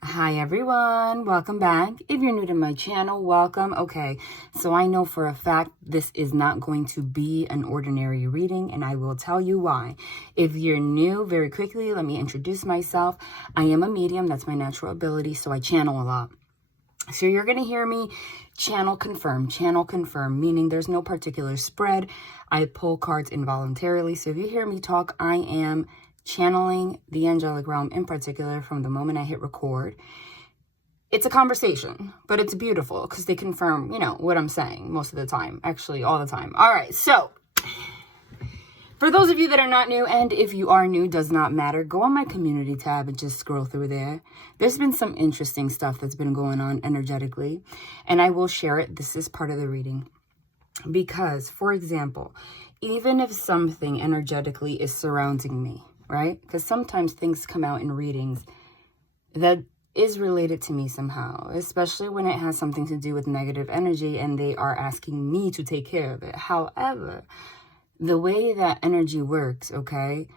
Hi everyone, welcome back. If you're new to my channel, welcome. Okay, so I know for a fact this is not going to be an ordinary reading, and I will tell you why. If you're new, very quickly, let me introduce myself. I am a medium, that's my natural ability, so I channel a lot. So you're going to hear me channel confirm, meaning there's no particular spread. I pull cards involuntarily, so if you hear me talk, I am channeling the angelic realm in particular from the moment I hit record. It's a conversation, but it's beautiful because they confirm, what I'm saying most of the time, actually all the time. All right, so for those of you that are not new, and if you are new, does not matter, go on my community tab and just scroll through there. There's been some interesting stuff that's been going on energetically, and I will share it. This is part of the reading. Because, for example, even if something energetically is surrounding me, right? Because sometimes things come out in readings that is related to me somehow, especially when it has something to do with negative energy and they are asking me to take care of it. However, the way that energy works, okay,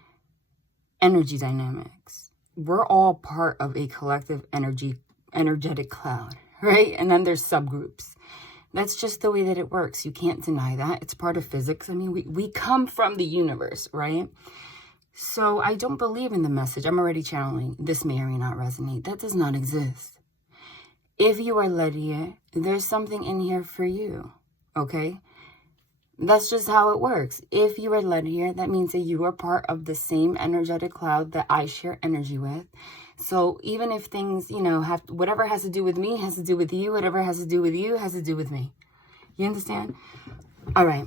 energy dynamics, we're all part of a collective energetic cloud, right? And then there's subgroups. That's just the way that it works. You can't deny that. It's part of physics. I mean, we come from the universe, right? So I don't believe in the message. I'm already channeling. This may or may not resonate. That does not exist. If you are led here, there's something in here for you, okay? That's just how it works. If you are led here, that means that you are part of the same energetic cloud that I share energy with. So even if things, have whatever has to do with me has to do with you, whatever has to do with you has to do with me. You understand? All right.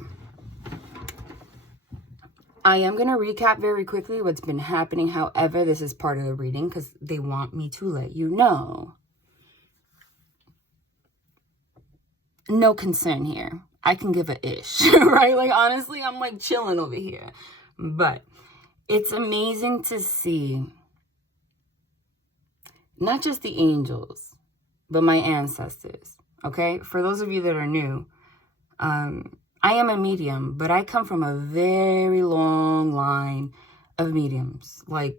I am going to recap very quickly what's been happening. However, this is part of the reading because they want me to let you know. No concern here. I can give a ish, right? Like, honestly, I'm like chilling over here. But it's amazing to see not just the angels, but my ancestors, okay? For those of you that are new, I am a medium, but I come from a very long line of mediums. Like,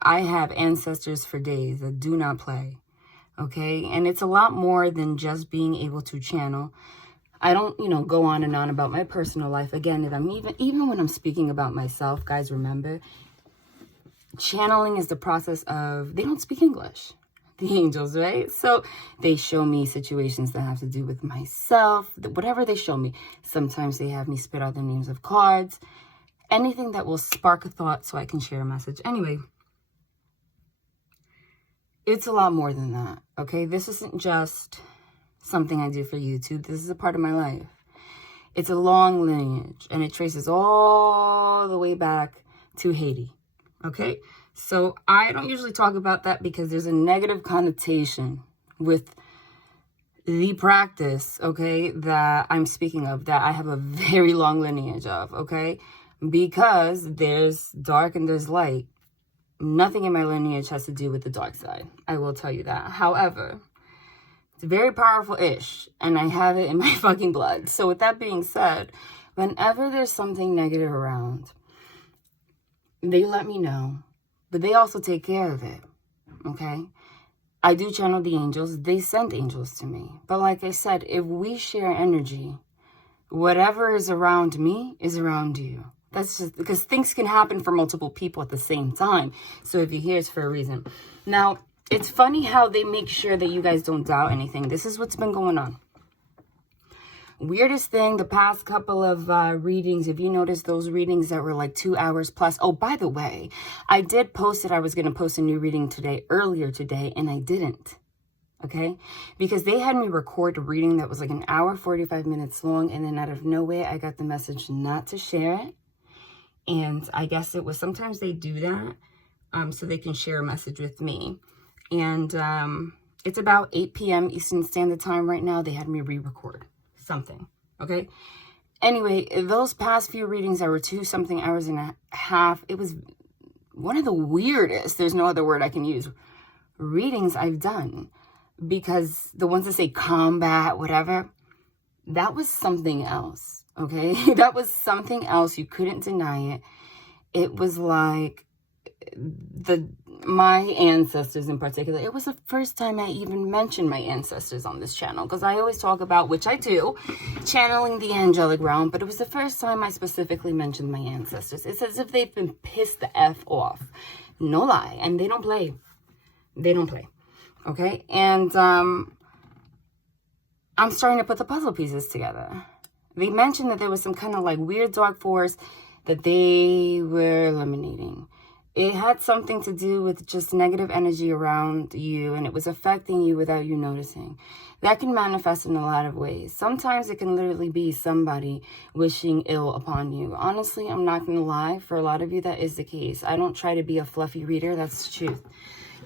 I have ancestors for days that do not play, okay? And it's a lot more than just being able to channel. I don't, go on and on about my personal life. Again, if I'm even when I'm speaking about myself, guys, remember, channeling is the process of, they don't speak English, the angels, right? So they show me situations that have to do with myself, whatever they show me. Sometimes they have me spit out the names of cards, anything that will spark a thought so I can share a message. Anyway, it's a lot more than that, okay? This isn't just something I do for YouTube. This is a part of my life. It's a long lineage, and it traces all the way back to Haiti, okay? So I don't usually talk about that because there's a negative connotation with the practice, okay, that I'm speaking of, that I have a very long lineage of, okay? Because there's dark and there's light. Nothing in my lineage has to do with the dark side. I will tell you that. However, it's very powerful-ish, and I have it in my fucking blood. So with that being said, whenever there's something negative around, they let me know, but they also take care of it, okay? I do channel the angels. They send angels to me. But like I said, if we share energy, whatever is around me is around you. That's just because things can happen for multiple people at the same time. So if you're here, it's for a reason. Now, it's funny how they make sure that you guys don't doubt anything. This is what's been going on. Weirdest thing, the past couple of readings, if you notice those readings that were like 2 hours plus. Oh, by the way, I did post it. I was going to post a new reading earlier today, and I didn't. Okay? Because they had me record a reading that was like an hour, 45 minutes long, and then out of nowhere, I got the message not to share it. And I guess it was, sometimes they do that so they can share a message with me. And it's about 8 p.m. Eastern Standard Time right now. They had me re-record something, okay? Anyway, those past few readings that were 2-something hours and a half, it was one of the weirdest, there's no other word I can use, readings I've done. Because the ones that say combat, whatever, that was something else, okay? That was something else. You couldn't deny it. It was like my ancestors in particular, it was the first time I even mentioned my ancestors on this channel, because I always talk about, which I do, channeling the angelic realm, but it was the first time I specifically mentioned my ancestors. It's as if they've been pissed the F off. No lie. And they don't play. They don't play. Okay? And I'm starting to put the puzzle pieces together. They mentioned that there was some kind of like weird dark force that they were eliminating. It had something to do with just negative energy around you, and it was affecting you without you noticing. That can manifest in a lot of ways. Sometimes it can literally be somebody wishing ill upon you. Honestly, I'm not going to lie. For a lot of you, that is the case. I don't try to be a fluffy reader. That's the truth.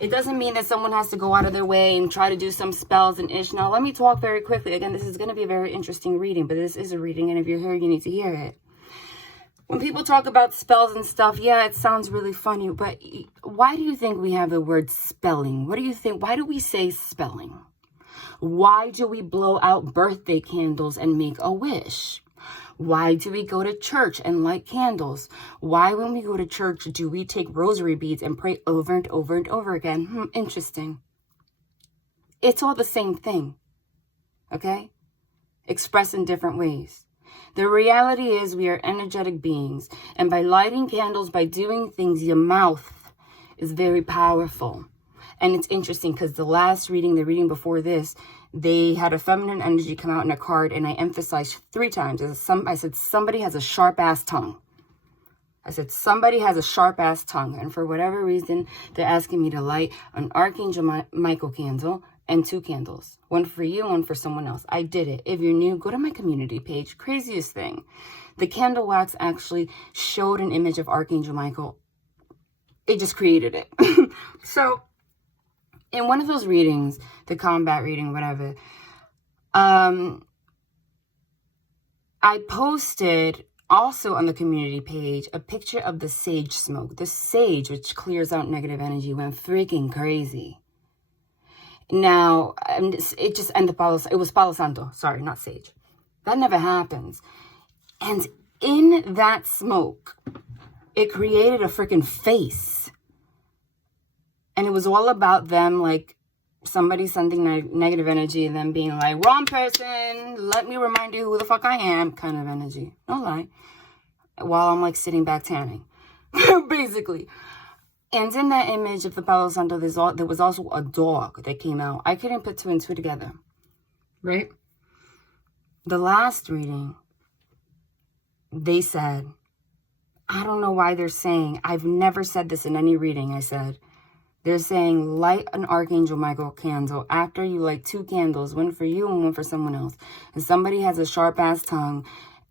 It doesn't mean that someone has to go out of their way and try to do some spells and ish. Now, let me talk very quickly. Again, this is going to be a very interesting reading, but this is a reading, and if you're here, you need to hear it. When people talk about spells and stuff, yeah, it sounds really funny, but why do you think we have the word spelling? What do you think? Why do we say spelling? Why do we blow out birthday candles and make a wish? Why do we go to church and light candles? Why, when we go to church, do we take rosary beads and pray over and over and over again? Interesting. It's all the same thing, okay? Expressed in different ways. The reality is we are energetic beings, and by lighting candles, by doing things, your mouth is very powerful. And it's interesting because the last reading, the reading before this, they had a feminine energy come out in a card, and I emphasized 3 times. I said, somebody has a sharp-ass tongue. I said, somebody has a sharp-ass tongue. And for whatever reason, they're asking me to light an Archangel Michael candle and 2 candles. One for you, one for someone else. I did it. If you're new, go to my community page. Craziest thing. The candle wax actually showed an image of Archangel Michael. It just created it. So, in one of those readings, the combat reading, whatever, I posted also on the community page a picture of the sage smoke. The sage, which clears out negative energy, went freaking crazy. Now, it just ended it was Palo Santo. Sorry, not sage. That never happens. And in that smoke, it created a freaking face. And it was all about them, like, somebody sending negative energy and them being like, wrong person, let me remind you who the fuck I am, kind of energy. No lie. While I'm, like, sitting back tanning. Basically. And in that image of the Palo Santo, there was also a dog that came out. I couldn't put 2 and 2 together. Right? The last reading, they said, I don't know why they're saying, I've never said this in any reading, I said. They're saying, light an Archangel Michael candle after you light 2 candles, one for you and one for someone else. And somebody has a sharp-ass tongue,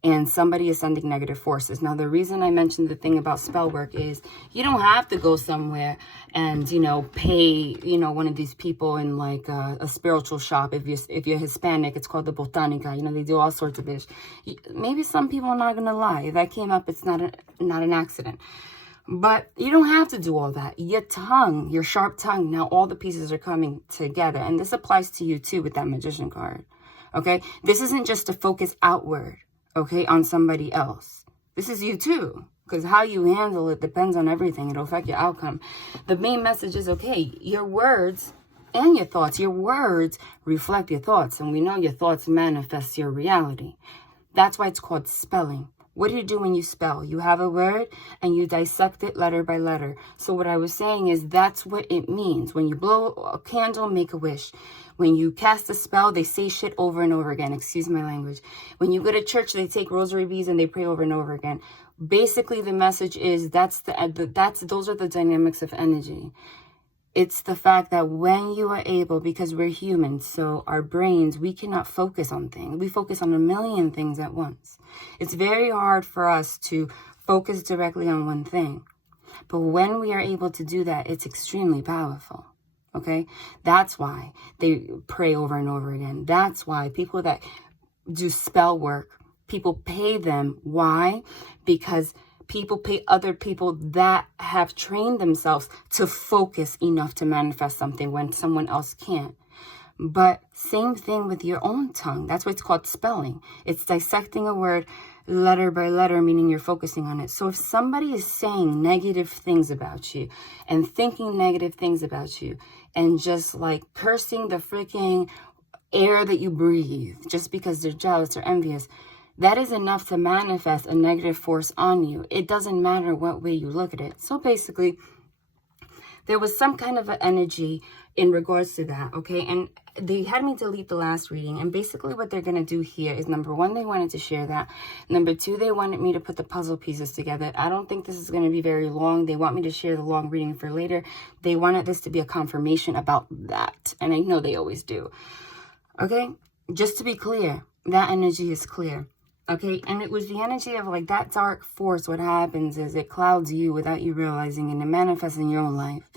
and somebody is sending negative forces. Now, the reason I mentioned the thing about spell work is you don't have to go somewhere and, you know, pay, you know, one of these people in like a spiritual shop. If you're Hispanic, it's called the Botanica. You know, they do all sorts of this. Maybe some people are not going to lie. If that came up, it's not an accident. But you don't have to do all that. Your tongue, your sharp tongue, now all the pieces are coming together. And this applies to you too with that Magician card. Okay? This isn't just to focus outward. Okay, on somebody else. This is you too, because how you handle it depends on everything. It'll affect your outcome. The main message is, okay, your words and your thoughts, your words reflect your thoughts, and we know your thoughts manifest your reality. That's why it's called spelling. What do you do when you spell? You have a word and you dissect it letter by letter. So what I was saying is that's what it means. When you blow a candle, make a wish. When you cast a spell, they say shit over and over again. Excuse my language. When you go to church, they take rosary beads and they pray over and over again. Basically, the message is those are the dynamics of energy. It's the fact that when you are able, because we're human, so our brains, we cannot focus on things. We focus on a million things at once. It's very hard for us to focus directly on one thing. But when we are able to do that, it's extremely powerful. Okay? That's why they pray over and over again. That's why people that do spell work, people pay them. Why? Because people pay other people that have trained themselves to focus enough to manifest something when someone else can't. But same thing with your own tongue. That's why it's called spelling. It's dissecting a word letter by letter, meaning you're focusing on it. So if somebody is saying negative things about you and thinking negative things about you and just like cursing the freaking air that you breathe just because they're jealous or envious, that is enough to manifest a negative force on you. It doesn't matter what way you look at it. So basically, there was some kind of an energy in regards to that, okay? And they had me delete the last reading. And basically what they're going to do here is, number one, they wanted to share that. Number two, they wanted me to put the puzzle pieces together. I don't think this is going to be very long. They want me to share the long reading for later. They wanted this to be a confirmation about that. And I know they always do. Okay? Just to be clear, that energy is clear. Okay, and it was the energy of like that dark force. What happens is it clouds you without you realizing, and it manifests in your own life.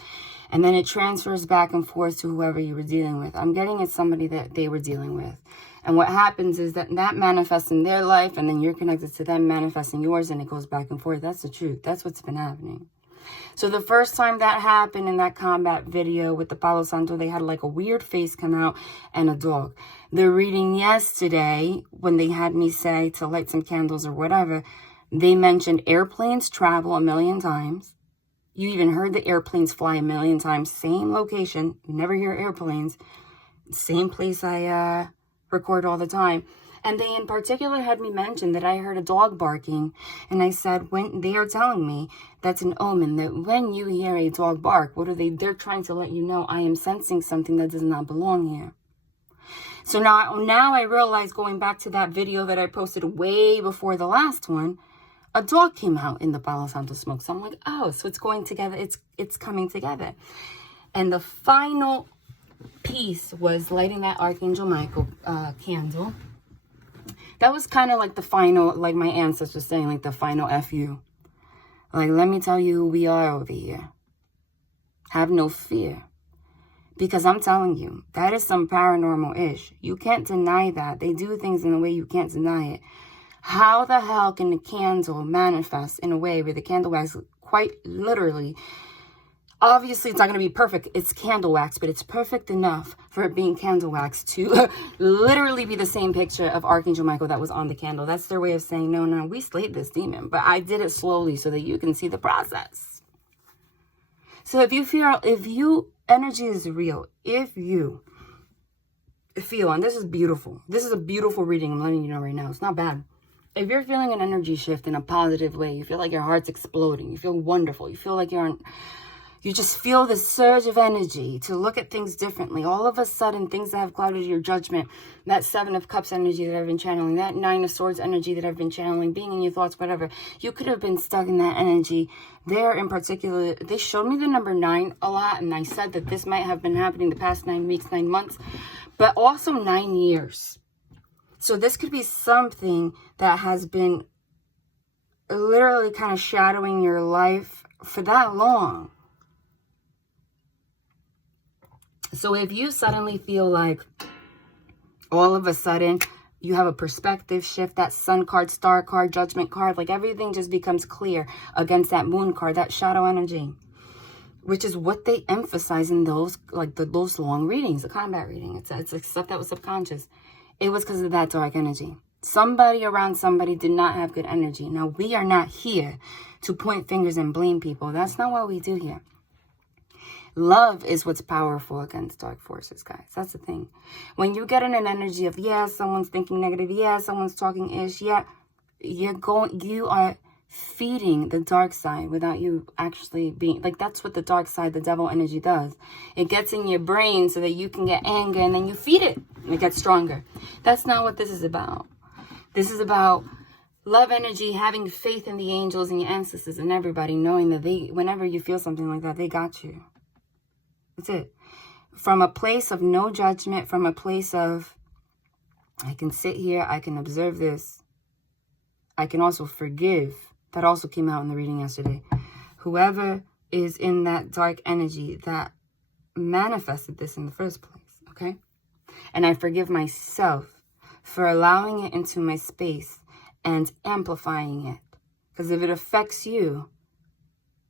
And then it transfers back and forth to whoever you were dealing with. I'm getting it's somebody that they were dealing with. And what happens is that manifests in their life, and then you're connected to them manifesting yours, and it goes back and forth. That's the truth. That's what's been happening. So the first time that happened in that combat video with the Palo Santo, they had like a weird face come out and a dog. The reading yesterday, when they had me say to light some candles or whatever, they mentioned airplanes travel 1,000,000 times. You even heard the airplanes fly 1,000,000 times. Same location. You never hear airplanes. Same place I record all the time. And they in particular had me mention that I heard a dog barking. And I said, when they are telling me that's an omen, that when you hear a dog bark, what are they? They're trying to let you know I am sensing something that does not belong here. So now I realize, going back to that video that I posted way before the last one, a dog came out in the Palo Santo smoke. So I'm like, oh, so it's going together. It's coming together. And the final piece was lighting that Archangel Michael candle. That was kind of like the final, like my ancestors saying, like the final FU. Like, let me tell you who we are over here. Have no fear. Because I'm telling you, that is some paranormal-ish. You can't deny that. They do things in a way you can't deny it. How the hell can the candle manifest in a way where the candle wax quite literally, obviously it's not going to be perfect. It's candle wax, but it's perfect enough for it being candle wax to literally be the same picture of Archangel Michael that was on the candle. That's their way of saying, no, we slayed this demon. But I did it slowly so that you can see the process. So if you energy is real, if you feel, and this is beautiful. This is a beautiful reading. I'm letting you know right now. It's not bad. If you're feeling an energy shift in a positive way, you feel like your heart's exploding, you feel wonderful, you feel like you just feel the surge of energy to look at things differently. All of a sudden, things that have clouded your judgment, that 7 of Cups energy that I've been channeling, that 9 of Swords energy that I've been channeling, being in your thoughts, whatever, you could have been stuck in that energy. There in particular, they showed me the number 9 a lot, and I said that this might have been happening the past 9 weeks, 9 months, but also 9 years. So this could be something that has been literally kind of shadowing your life for that long. So if you suddenly feel like all of a sudden you have a perspective shift, that Sun card, Star card, Judgment card, like everything just becomes clear against that Moon card, that shadow energy, which is what they emphasize in those, like those long readings, the combat reading. It's like stuff that was subconscious. It was because of that dark energy. Somebody around somebody did not have good energy. Now, we are not here to point fingers and blame people. That's not what we do here. Love is what's powerful against dark forces, guys. That's the thing. When you get in an energy of, yeah, someone's thinking negative, yeah, someone's talking ish, yeah, you are feeding the dark side without you actually being, like, that's what the dark side, the devil energy does. It gets in your brain so that you can get anger, and then you feed it and it gets stronger. That's not what this is about. This is about love energy, having faith in the angels and your ancestors and everybody, knowing that whenever you feel something like that, they got you. That's it. From a place of no judgment, from a place of, I can sit here, I can observe this, I can also forgive. That also came out in the reading yesterday. Whoever is in that dark energy that manifested this in the first place, okay? And I forgive myself for allowing it into my space and amplifying it. Because if it affects you,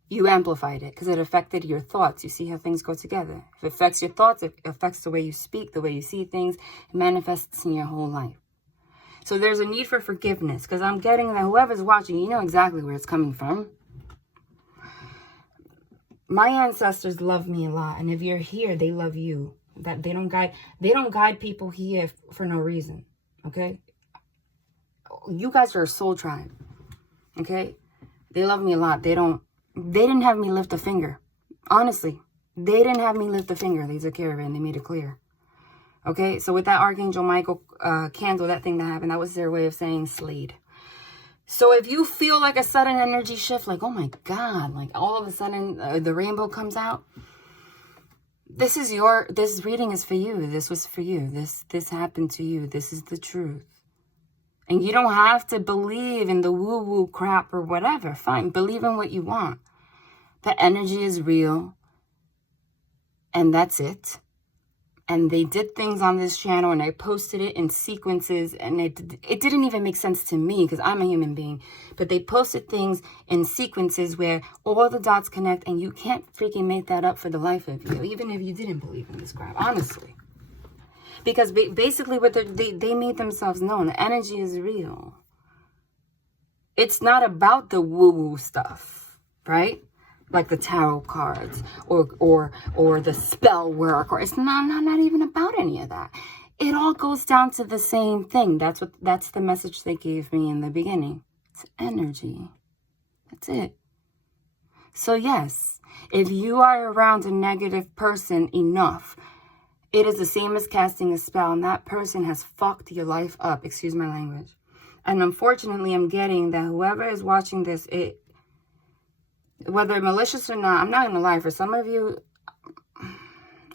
you amplified it because it affected your thoughts. You see how things go together. If it affects your thoughts, it affects the way you speak, the way you see things. It manifests in your whole life. So there's a need for forgiveness, because I'm getting that whoever's watching, you know exactly where it's coming from. My ancestors love me a lot, and if you're here, they love you. That they don't guide people here for no reason. Okay? You guys are a soul tribe. Okay? They love me a lot. They didn't have me lift a finger. Honestly, they didn't have me lift a finger. They took care of it and they made it clear. Okay, so with that Archangel Michael candle, that thing that happened, that was their way of saying slayed. So if you feel like a sudden energy shift, like, oh my God, like all of a sudden the rainbow comes out, this reading is for you. This was for you. This happened to you. This is the truth. And you don't have to believe in the woo-woo crap or whatever. Fine, believe in what you want. The energy is real. And that's it. And they did things on this channel and I posted it in sequences, and it didn't even make sense to me because I'm a human being. But they posted things in sequences where all the dots connect, and you can't freaking make that up for the life of you, even if you didn't believe in this crap, honestly. Because basically what they made themselves known. The energy is real. It's not about the woo-woo stuff, right? Like the tarot cards or the spell work, or it's not even about any of that. It all goes down to the same thing. That's the message they gave me in the beginning. It's energy. That's it. So yes, if you are around a negative person enough, it is the same as casting a spell, and that person has fucked your life up. Excuse my language. And unfortunately, I'm getting that whoever is watching this, whether malicious or not, I'm not gonna lie, for some of you,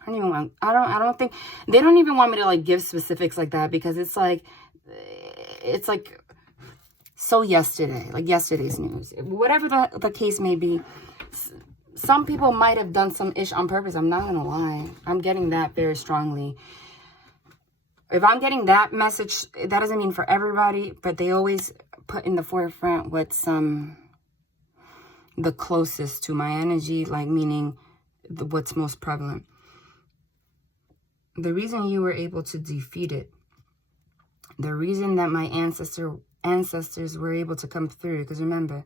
I don't think they don't even want me to like give specifics like that, because it's like so yesterday, like yesterday's news, whatever the case may be. Some people might have done some ish on purpose. I'm not gonna lie. I'm getting that very strongly. If I'm getting that message, that doesn't mean for everybody, but they always put in the forefront what's the closest to my energy, like meaning what's most prevalent. The reason you were able to defeat it, the reason that my ancestors were able to come through, because remember,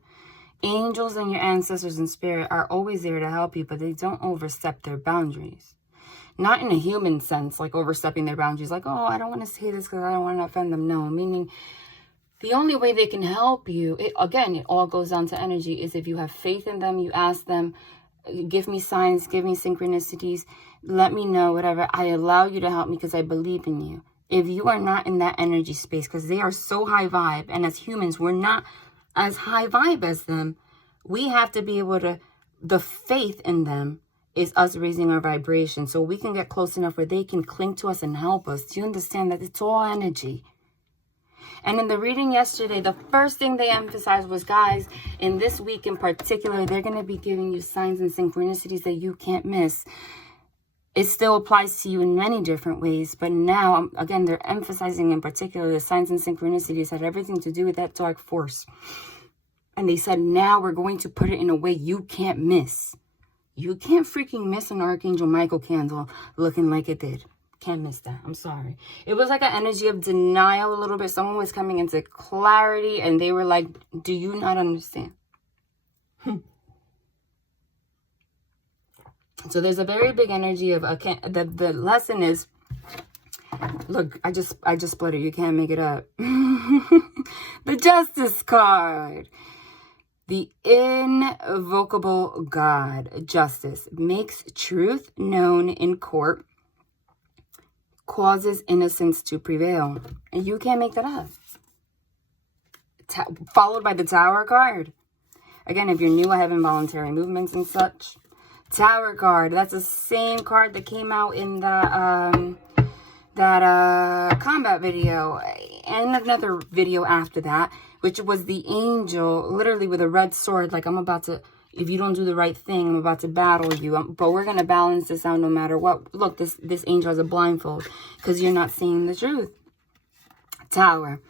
angels and your ancestors in spirit are always there to help you, but they don't overstep their boundaries. Not in a human sense, like overstepping their boundaries, like, oh, I don't want to say this because I don't want to offend them. No, meaning the only way they can help you, it all goes down to energy, is if you have faith in them, you ask them, give me signs, give me synchronicities, let me know, whatever. I allow you to help me because I believe in you. If you are not in that energy space, because they are so high vibe, and as humans, we're not as high vibe as them, we have to be able to, the faith in them is us raising our vibration so we can get close enough where they can cling to us and help us. Do you understand that it's all energy? And in the reading yesterday, the first thing they emphasized was, guys, in this week in particular, they're going to be giving you signs and synchronicities that you can't miss. It still applies to you in many different ways, but now, again, they're emphasizing in particular the signs and synchronicities had everything to do with that dark force. And they said, now we're going to put it in a way you can't miss. You can't freaking miss an Archangel Michael candle looking like it did. Can't miss that. I'm sorry. It was like an energy of denial a little bit. Someone was coming into clarity and they were like, do you not understand? So there's a very big energy of the lesson is, look, I just split it. You can't make it up. The Justice card. The invocable God, justice, makes truth known in court, causes innocence to prevail. And you can't make that up. Followed by the Tower card. Again, if you're new, I have involuntary movements and such. Tower card, that's the same card that came out in the combat video and another video after that, which was the angel literally with a red sword, like, I'm about to, if you don't do the right thing, I'm about to battle you, but we're going to balance this out no matter what. Look, this angel has a blindfold because you're not seeing the truth. Tower,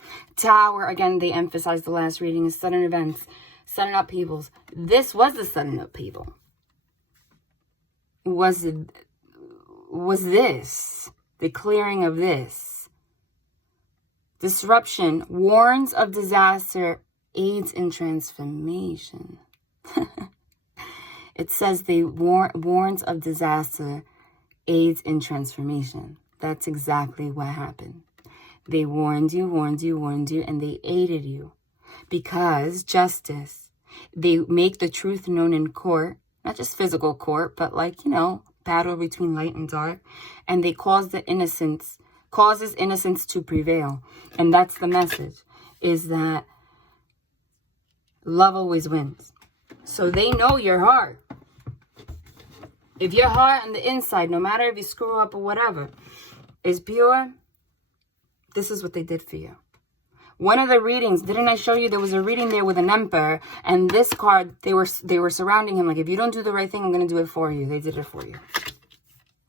again, they emphasized the last reading is sudden events, sudden upheavals. This was the sudden upheaval. Was this the clearing of this? Disruption warns of disaster, aids in transformation. It says they warns of disaster, aids in transformation. That's exactly what happened. They warned you, and they aided you. Because justice, they make the truth known in court, not just physical court, but like, you know, battle between light and dark. And they causes innocence to prevail. And that's the message, is that love always wins. So they know your heart. If your heart on the inside, no matter if you screw up or whatever, is pure, this is what they did for you. One of the readings, didn't I show you there was a reading there with an emperor, and this card, they were surrounding him like, if you don't do the right thing, I'm going to do it for you. They did it for you.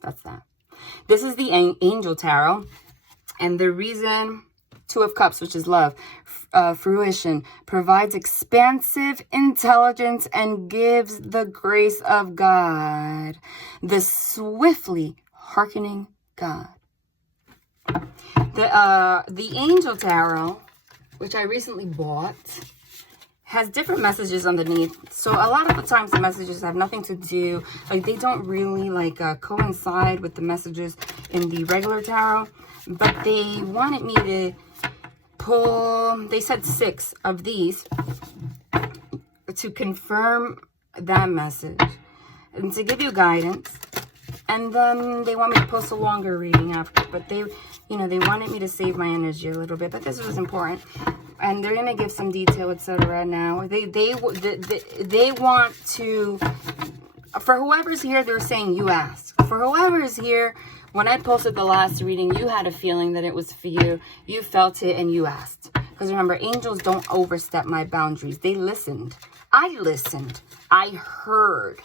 That's that. This is the Angel Tarot, and the reason, Two of Cups, which is love, fruition, provides expansive intelligence and gives the grace of God, the swiftly hearkening God. The Angel Tarot, which I recently bought, has different messages underneath. So a lot of the times the messages have nothing to do, like they don't really like coincide with the messages in the regular tarot. But they wanted me to pull, they said 6 of these to confirm that message and to give you guidance. And then they want me to post a longer reading after. But they, you know, they wanted me to save my energy a little bit. But this was important. And they're going to give some detail, etc. now. They want to, for whoever's here, they're saying you asked. For whoever's here, when I posted the last reading, you had a feeling that it was for you. You felt it and you asked. Because remember, angels don't overstep my boundaries. They listened. I listened. I heard.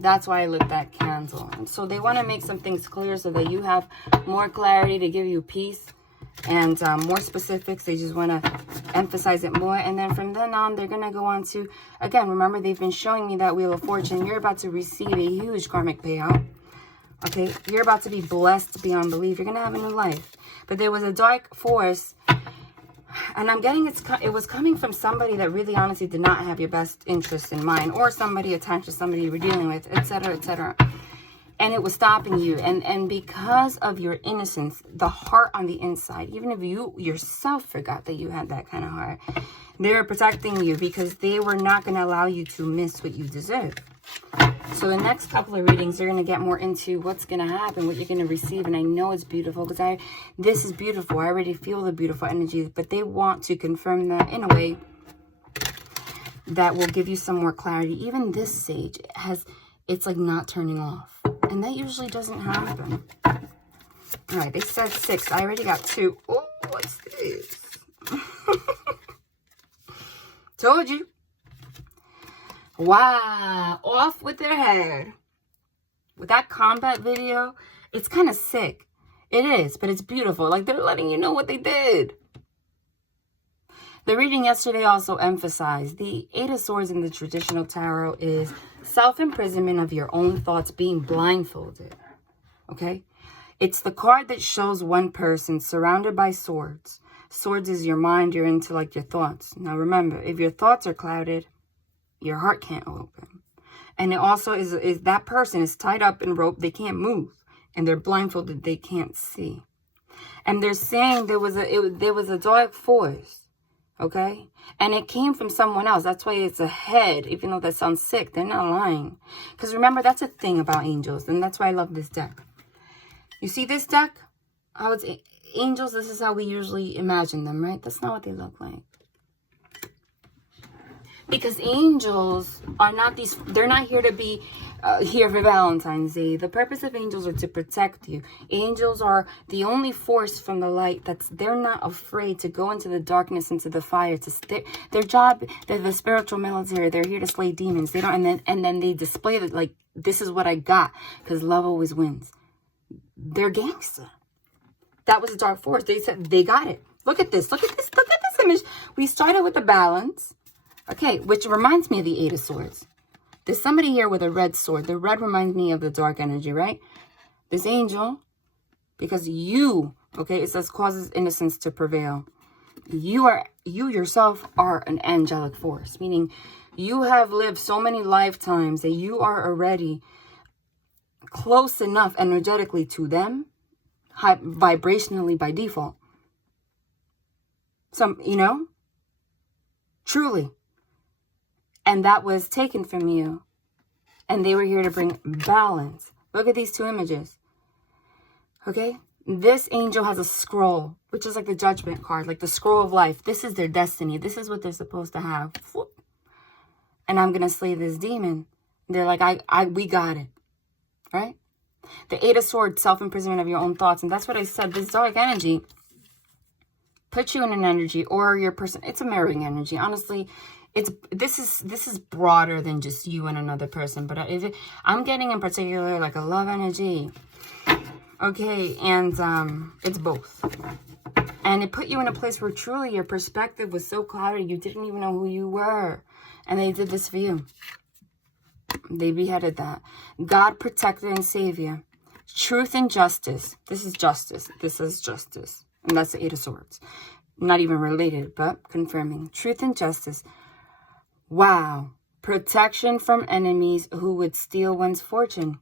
That's why I lit that candle. And so they want to make some things clear so that you have more clarity, to give you peace and more specifics. They just want to emphasize it more. And then from then on, they're going to go on to, again, remember, they've been showing me that Wheel of Fortune. You're about to receive a huge karmic payout. Okay, you're about to be blessed beyond belief. You're going to have a new life. But there was a dark force, and I'm getting it was coming from somebody that really honestly did not have your best interest in mind, or somebody attached to somebody you were dealing with, etc., etc. And it was stopping you. And because of your innocence, the heart on the inside, even if you yourself forgot that you had that kind of heart, they were protecting you because they were not going to allow you to miss what you deserve. So the next couple of readings, you're going to get more into what's going to happen, what you're going to receive. And I know it's beautiful because this is beautiful. I already feel the beautiful energy. But they want to confirm that in a way that will give you some more clarity. Even this sage it's like not turning off. And that usually doesn't happen. All right, they said 6. I already got 2. Oh, what's this? Told you. Wow, off with their head. With that combat video, it's kind of sick. It is, but it's beautiful. Like, they're letting you know what they did. The reading yesterday also emphasized the 8 of Swords in the traditional tarot is self-imprisonment of your own thoughts, being blindfolded. Okay? It's the card that shows one person surrounded by swords. Swords is your mind, your intellect, your thoughts. Now remember, if your thoughts are clouded, your heart can't open. And it also is that person is tied up in rope. They can't move. And they're blindfolded. They can't see. And they're saying there was a dark force. Okay? And it came from someone else. That's why it's a head. Even though that sounds sick, they're not lying. Because remember, that's a thing about angels. And that's why I love this deck. You see this deck? How it's angels, this is how we usually imagine them, right? That's not what they look like. Because angels are not they're not here to be here for Valentine's Day. The purpose of angels are to protect you. Angels are the only force from the light they're not afraid to go into the darkness, into the fire. Their job, they're the spiritual military. They're here to slay demons. They don't, and then they display that, like, this is what I got, because love always wins. They're gangster. That was a dark force. They said they got it. Look at this. Look at this. Look at this image. We started with the balance. Okay, which reminds me of the 8 of Swords. There's somebody here with a red sword. The red reminds me of the dark energy, right? This angel, because you Okay, it says causes innocence to prevail. You yourself are an angelic force, meaning you have lived so many lifetimes that you are already close enough energetically to them, vibrationally by default. Truly. And that was taken from you. And they were here to bring balance. Look at these two images. Okay? This angel has a scroll, which is like the judgment card, like the scroll of life. This is their destiny. This is what they're supposed to have. And I'm going to slay this demon. They're like, we got it. Right? The Eight of Swords, self-imprisonment of your own thoughts. And that's what I said. This dark energy puts you in an energy, or your person. It's a mirroring energy. Honestly, this is broader than just you and another person. But I'm getting in particular like a love energy. Okay, and it's both. And it put you in a place where truly your perspective was so clouded, you didn't even know who you were. And they did this for you. They beheaded that. God, protector, and savior. Truth and justice. This is justice. This is justice. And that's the Eight of Swords. Not even related, but confirming. Truth and justice. Wow. Protection from enemies who would steal one's fortune.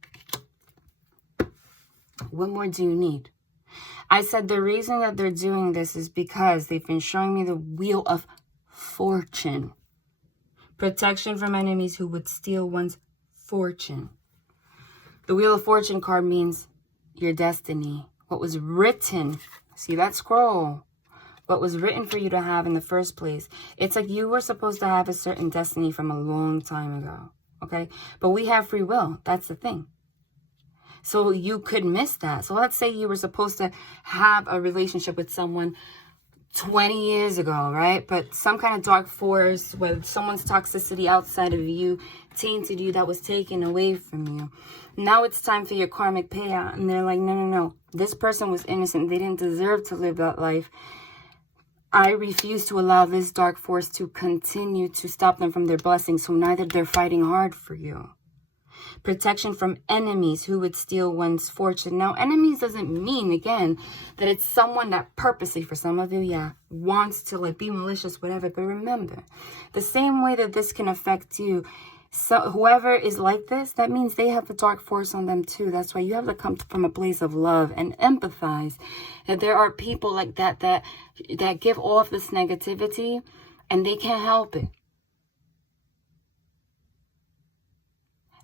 What more do you need? I said the reason that they're doing this is because they've been showing me the Wheel of Fortune. Protection from enemies who would steal one's fortune. The Wheel of Fortune card means your destiny. What was written. See that scroll? What was written for you to have in the first place. It's like you were supposed to have a certain destiny from a long time ago. Okay? But we have free will. That's the thing. So you could miss that. So let's say you were supposed to have a relationship with someone 20 years ago, right? But some kind of dark force, with someone's toxicity outside of you, tainted you, that was taken away from you. Now it's time for your karmic payout. And they're like, no. This person was innocent. They didn't deserve to live that life. I refuse to allow this dark force to continue to stop them from their blessings. So neither they're fighting hard for you. Protection from enemies who would steal one's fortune. Now, enemies doesn't mean, again, that it's someone that purposely, for some of you, wants to like be malicious, whatever. But remember, the same way that this can affect you, so whoever is like this, that means they have a dark force on them too. That's why you have to come from a place of love and empathize that there are people like that give off this negativity and they can't help it.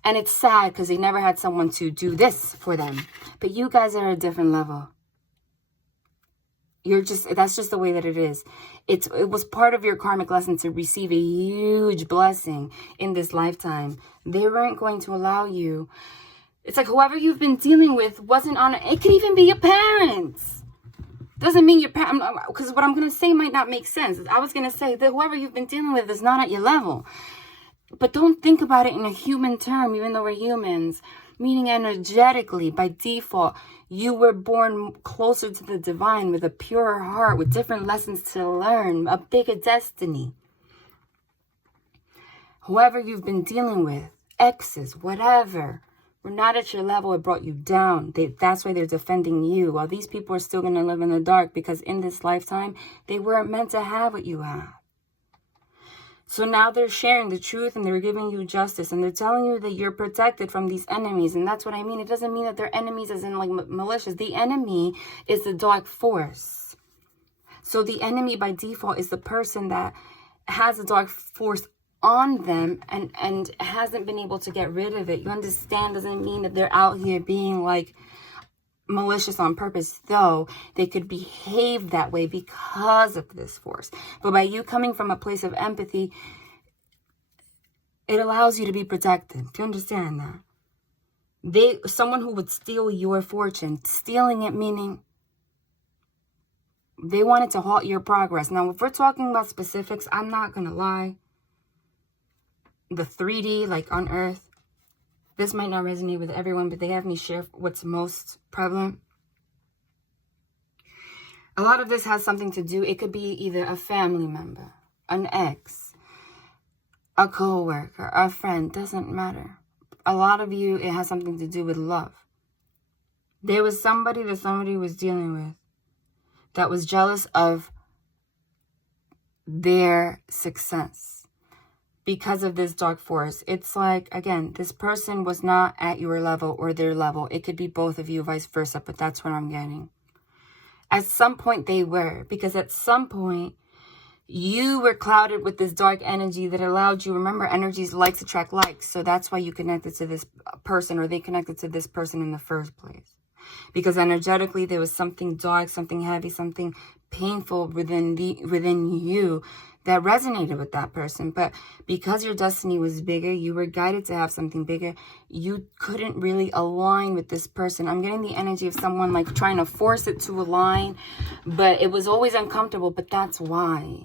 And it's sad because they never had someone to do this for them. But you guys are at a different level. That's just the way that it is. It was part of your karmic lesson to receive a huge blessing in this lifetime. They weren't going to allow you. It's like whoever you've been dealing with wasn't on it. It could even be your parents. Doesn't mean your parents, because what I'm going to say might not make sense. I was going to say that whoever you've been dealing with is not at your level. But don't think about it in a human term, even though we're humans. Meaning energetically, by default, you were born closer to the divine with a purer heart, with different lessons to learn, a bigger destiny. Whoever you've been dealing with, exes, whatever, were not at your level. It brought you down. That's why they're defending you. While these people are still going to live in the dark because in this lifetime, they weren't meant to have what you have. So now they're sharing the truth and they're giving you justice and they're telling you that you're protected from these enemies. And that's what I mean. It doesn't mean that they're enemies as in like malicious. The enemy is the dark force. So the enemy by default is the person that has a dark force on them and hasn't been able to get rid of it. You understand? Doesn't mean that they're out here being like malicious on purpose, though they could behave that way because of this force. But by you coming from a place of empathy, it allows you to be protected. Do you understand that? Someone who would steal your fortune, stealing it meaning they wanted to halt your progress. Now, if we're talking about specifics, I'm not gonna lie. The 3D, like on Earth, this might not resonate with everyone, but they have me share what's most prevalent. A lot of this has something to do, it could be either a family member, an ex, a co-worker, a friend, doesn't matter. A lot of you, it has something to do with love. There was somebody that somebody was dealing with that was jealous of their success because of this dark force. It's like, again, this person was not at your level or their level. It could be both of you, vice versa, but that's what I'm getting. At some point they were, because at some point you were clouded with this dark energy that allowed you, remember, energies likes attract likes. So that's why you connected to this person, or they connected to this person in the first place. Because energetically there was something dark, something heavy, something painful within you that resonated with that person. But because your destiny was bigger, you were guided to have something bigger, you couldn't really align with this person. I'm getting the energy of someone like trying to force it to align, but it was always uncomfortable. But that's why.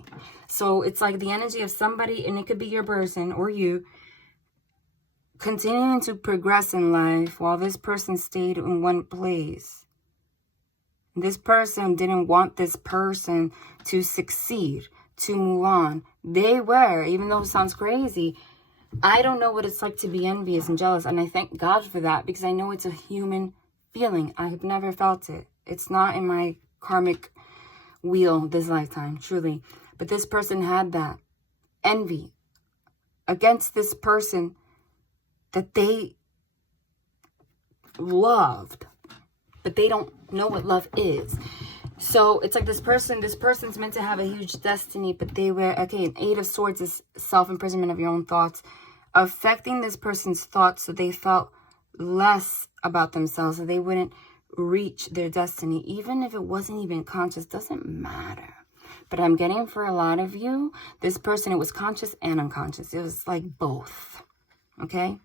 So it's like the energy of somebody, and it could be your person or you, continuing to progress in life while this person stayed in one place. This person didn't want this person to succeed, to move on. They were, even though it sounds crazy, I don't know what it's like to be envious and jealous, and I thank God for that, because I know it's a human feeling. I have never felt it. It's not in my karmic wheel this lifetime, truly. But this person had that envy against this person that they loved, but they don't know what love is. So it's like this person's meant to have a huge destiny, but they were, okay, an 8 of Swords is self-imprisonment of your own thoughts, affecting this person's thoughts so they felt less about themselves, so they wouldn't reach their destiny. Even if it wasn't even conscious, doesn't matter. But I'm getting for a lot of you, this person, it was conscious and unconscious. It was like both. Okay?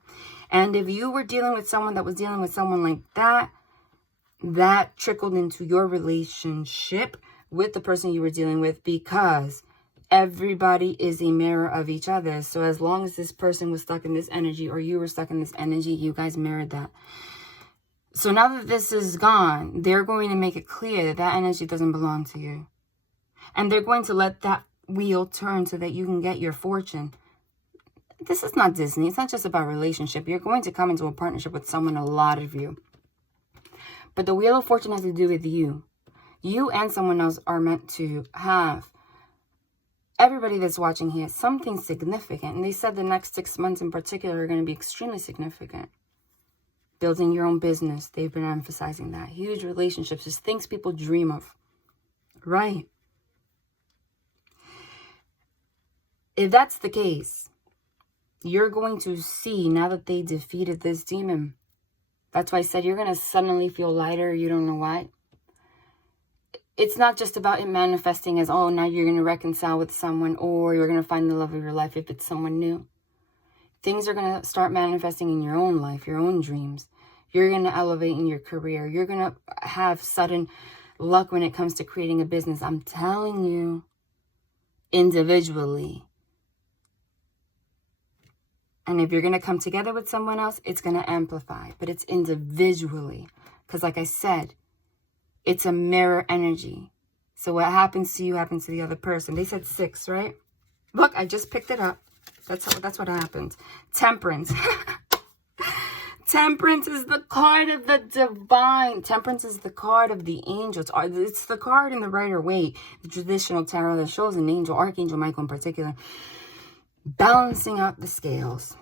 And if you were dealing with someone that was dealing with someone like that, that trickled into your relationship with the person you were dealing with, because everybody is a mirror of each other. So as long as this person was stuck in this energy, or you were stuck in this energy, you guys mirrored that. So now that this is gone, they're going to make it clear that that energy doesn't belong to you. And they're going to let that wheel turn so that you can get your fortune. This is not Disney. It's not just about relationship. You're going to come into a partnership with someone, a lot of you. But the Wheel of Fortune has to do with you. You and someone else are meant to have, everybody that's watching here, something significant. And they said the next 6 months in particular are going to be extremely significant. Building your own business. They've been emphasizing that. Huge relationships. Just things people dream of. Right. If that's the case, you're going to see, now that they defeated this demon, that's why I said you're going to suddenly feel lighter. You don't know why. It's not just about it manifesting as, oh, now you're going to reconcile with someone, or you're going to find the love of your life if it's someone new. Things are going to start manifesting in your own life, your own dreams. You're going to elevate in your career. You're going to have sudden luck when it comes to creating a business. I'm telling you, individually. And if you're going to come together with someone else, it's going to amplify. But it's individually. Because like I said, it's a mirror energy. So what happens to you happens to the other person. They said 6, right? Look, I just picked it up. That's what happened. Temperance. Temperance is the card of the divine. Temperance is the card of the angels. It's the card in the Rider-Waite, the traditional tarot that shows an angel, Archangel Michael in particular, balancing out the scales.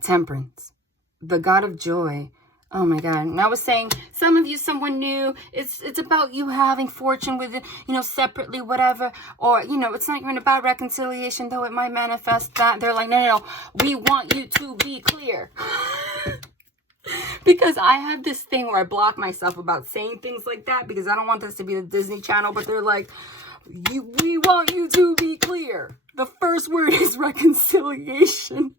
Temperance, the god of joy. Oh my God. And I was saying, some of you, someone new, it's about you having fortune with it, separately, whatever. Or, it's not even about reconciliation, though it might manifest that. They're like, no, we want you to be clear. Because I have this thing where I block myself about saying things like that, because I don't want this to be the Disney Channel, but they're like, we want you to be clear. The first word is reconciliation.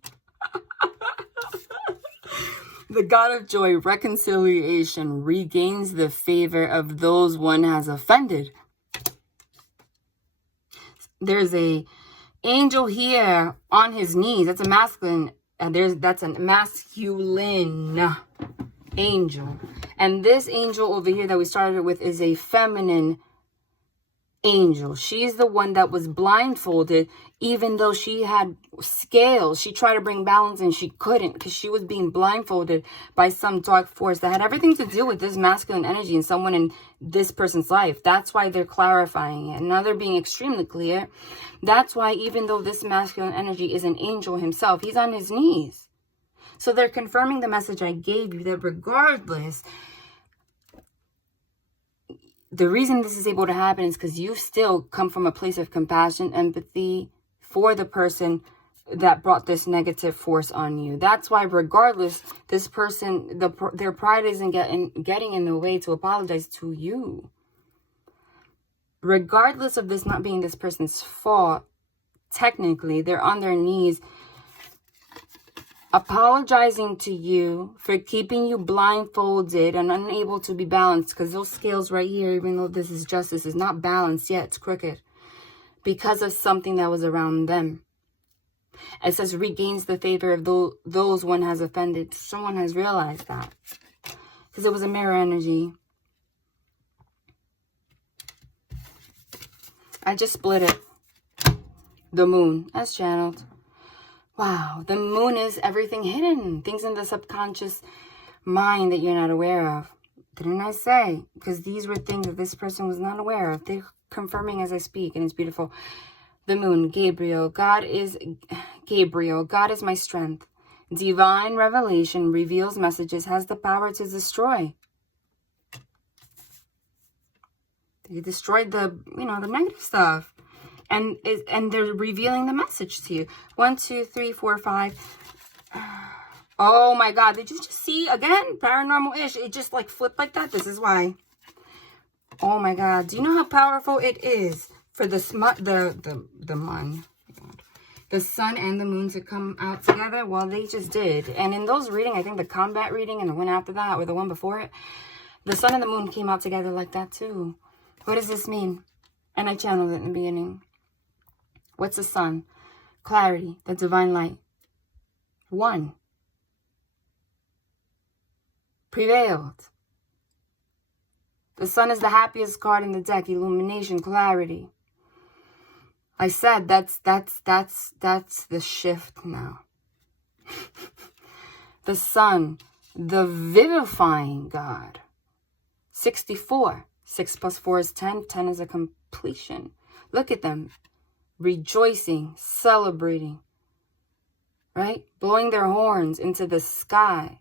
The god of joy, reconciliation, regains the favor of those one has offended. There's a angel here on his knees. That's a masculine. And that's a masculine angel. And this angel over here that we started with is a feminine angel. She's the one that was blindfolded, even though she had scales. She tried to bring balance and she couldn't, because she was being blindfolded by some dark force that had everything to do with this masculine energy and someone in this person's life. That's why they're clarifying it. Now they're being extremely clear. That's why even though this masculine energy is an angel himself, he's on his knees. So they're confirming the message I gave you, that regardless, the reason this is able to happen is because you still come from a place of compassion, empathy for the person that brought this negative force on you. That's why regardless, this person, their pride isn't getting in the way to apologize to you. Regardless of this not being this person's fault, technically, they're on their knees apologizing to you for keeping you blindfolded and unable to be balanced, because those scales right here, even though this is justice, is not balanced yet, it's crooked because of something that was around them. It says regains the favor of those one has offended. Someone has realized that, because it was a mirror energy. I just split it. The moon as channeled. Wow, the moon is everything hidden. Things in the subconscious mind that you're not aware of. Didn't I say? Because these were things that this person was not aware of. They're confirming as I speak, and it's beautiful. The moon, Gabriel. God is my strength. Divine revelation reveals messages, has the power to destroy. They destroyed the negative stuff. And they're revealing the message to you. 1, 2, 3, 4, 5. Oh my God. Did you just see again? Paranormal-ish. It just like flipped like that. This is why. Oh my God. Do you know how powerful it is for the sun and the moon to come out together? Well, they just did. And in those readings, I think the combat reading and the one after that, or the one before it, the sun and the moon came out together like that too. What does this mean? And I channeled it in the beginning. What's the sun? Clarity, the divine light. 1. Prevailed. The sun is the happiest card in the deck. Illumination, clarity. I said that's the shift now. The sun, the vivifying God. 64. 6 plus 4 is 10. 10 is a completion. Look at them. Rejoicing, celebrating, right? Blowing their horns into the sky.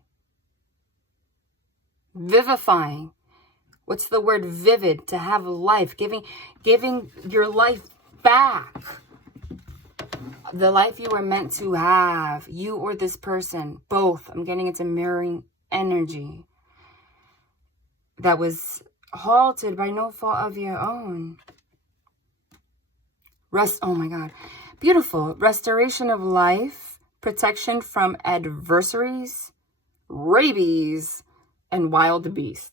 Vivifying. What's the word? Vivid. To have life. Giving your life back. The life you were meant to have. You or this person. Both. I'm getting into mirroring energy. That was halted by no fault of your own. Oh my God. Beautiful. Restoration of life. Protection from adversaries. Rabies. And wild beasts.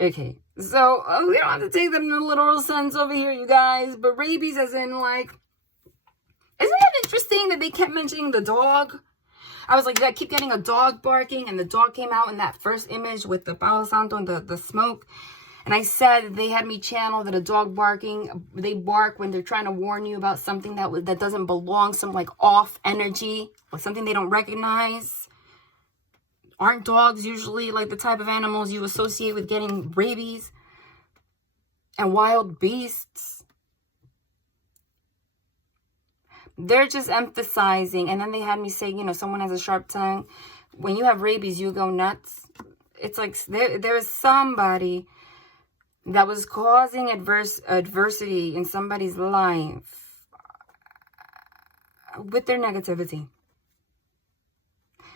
Okay. So, we don't have to take that in a literal sense over here, you guys. But rabies as in like... Isn't it interesting that they kept mentioning the dog? I was like, I keep getting a dog barking. And the dog came out in that first image with the Palo Santo and the smoke. And I said they had me channel that a dog barking, they bark when they're trying to warn you about something that doesn't belong, some like off energy, or something they don't recognize. Aren't dogs usually like the type of animals you associate with getting rabies? And wild beasts. They're just emphasizing. And then they had me say, someone has a sharp tongue. When you have rabies, you go nuts. It's like there is somebody that was causing adversity in somebody's life with their negativity.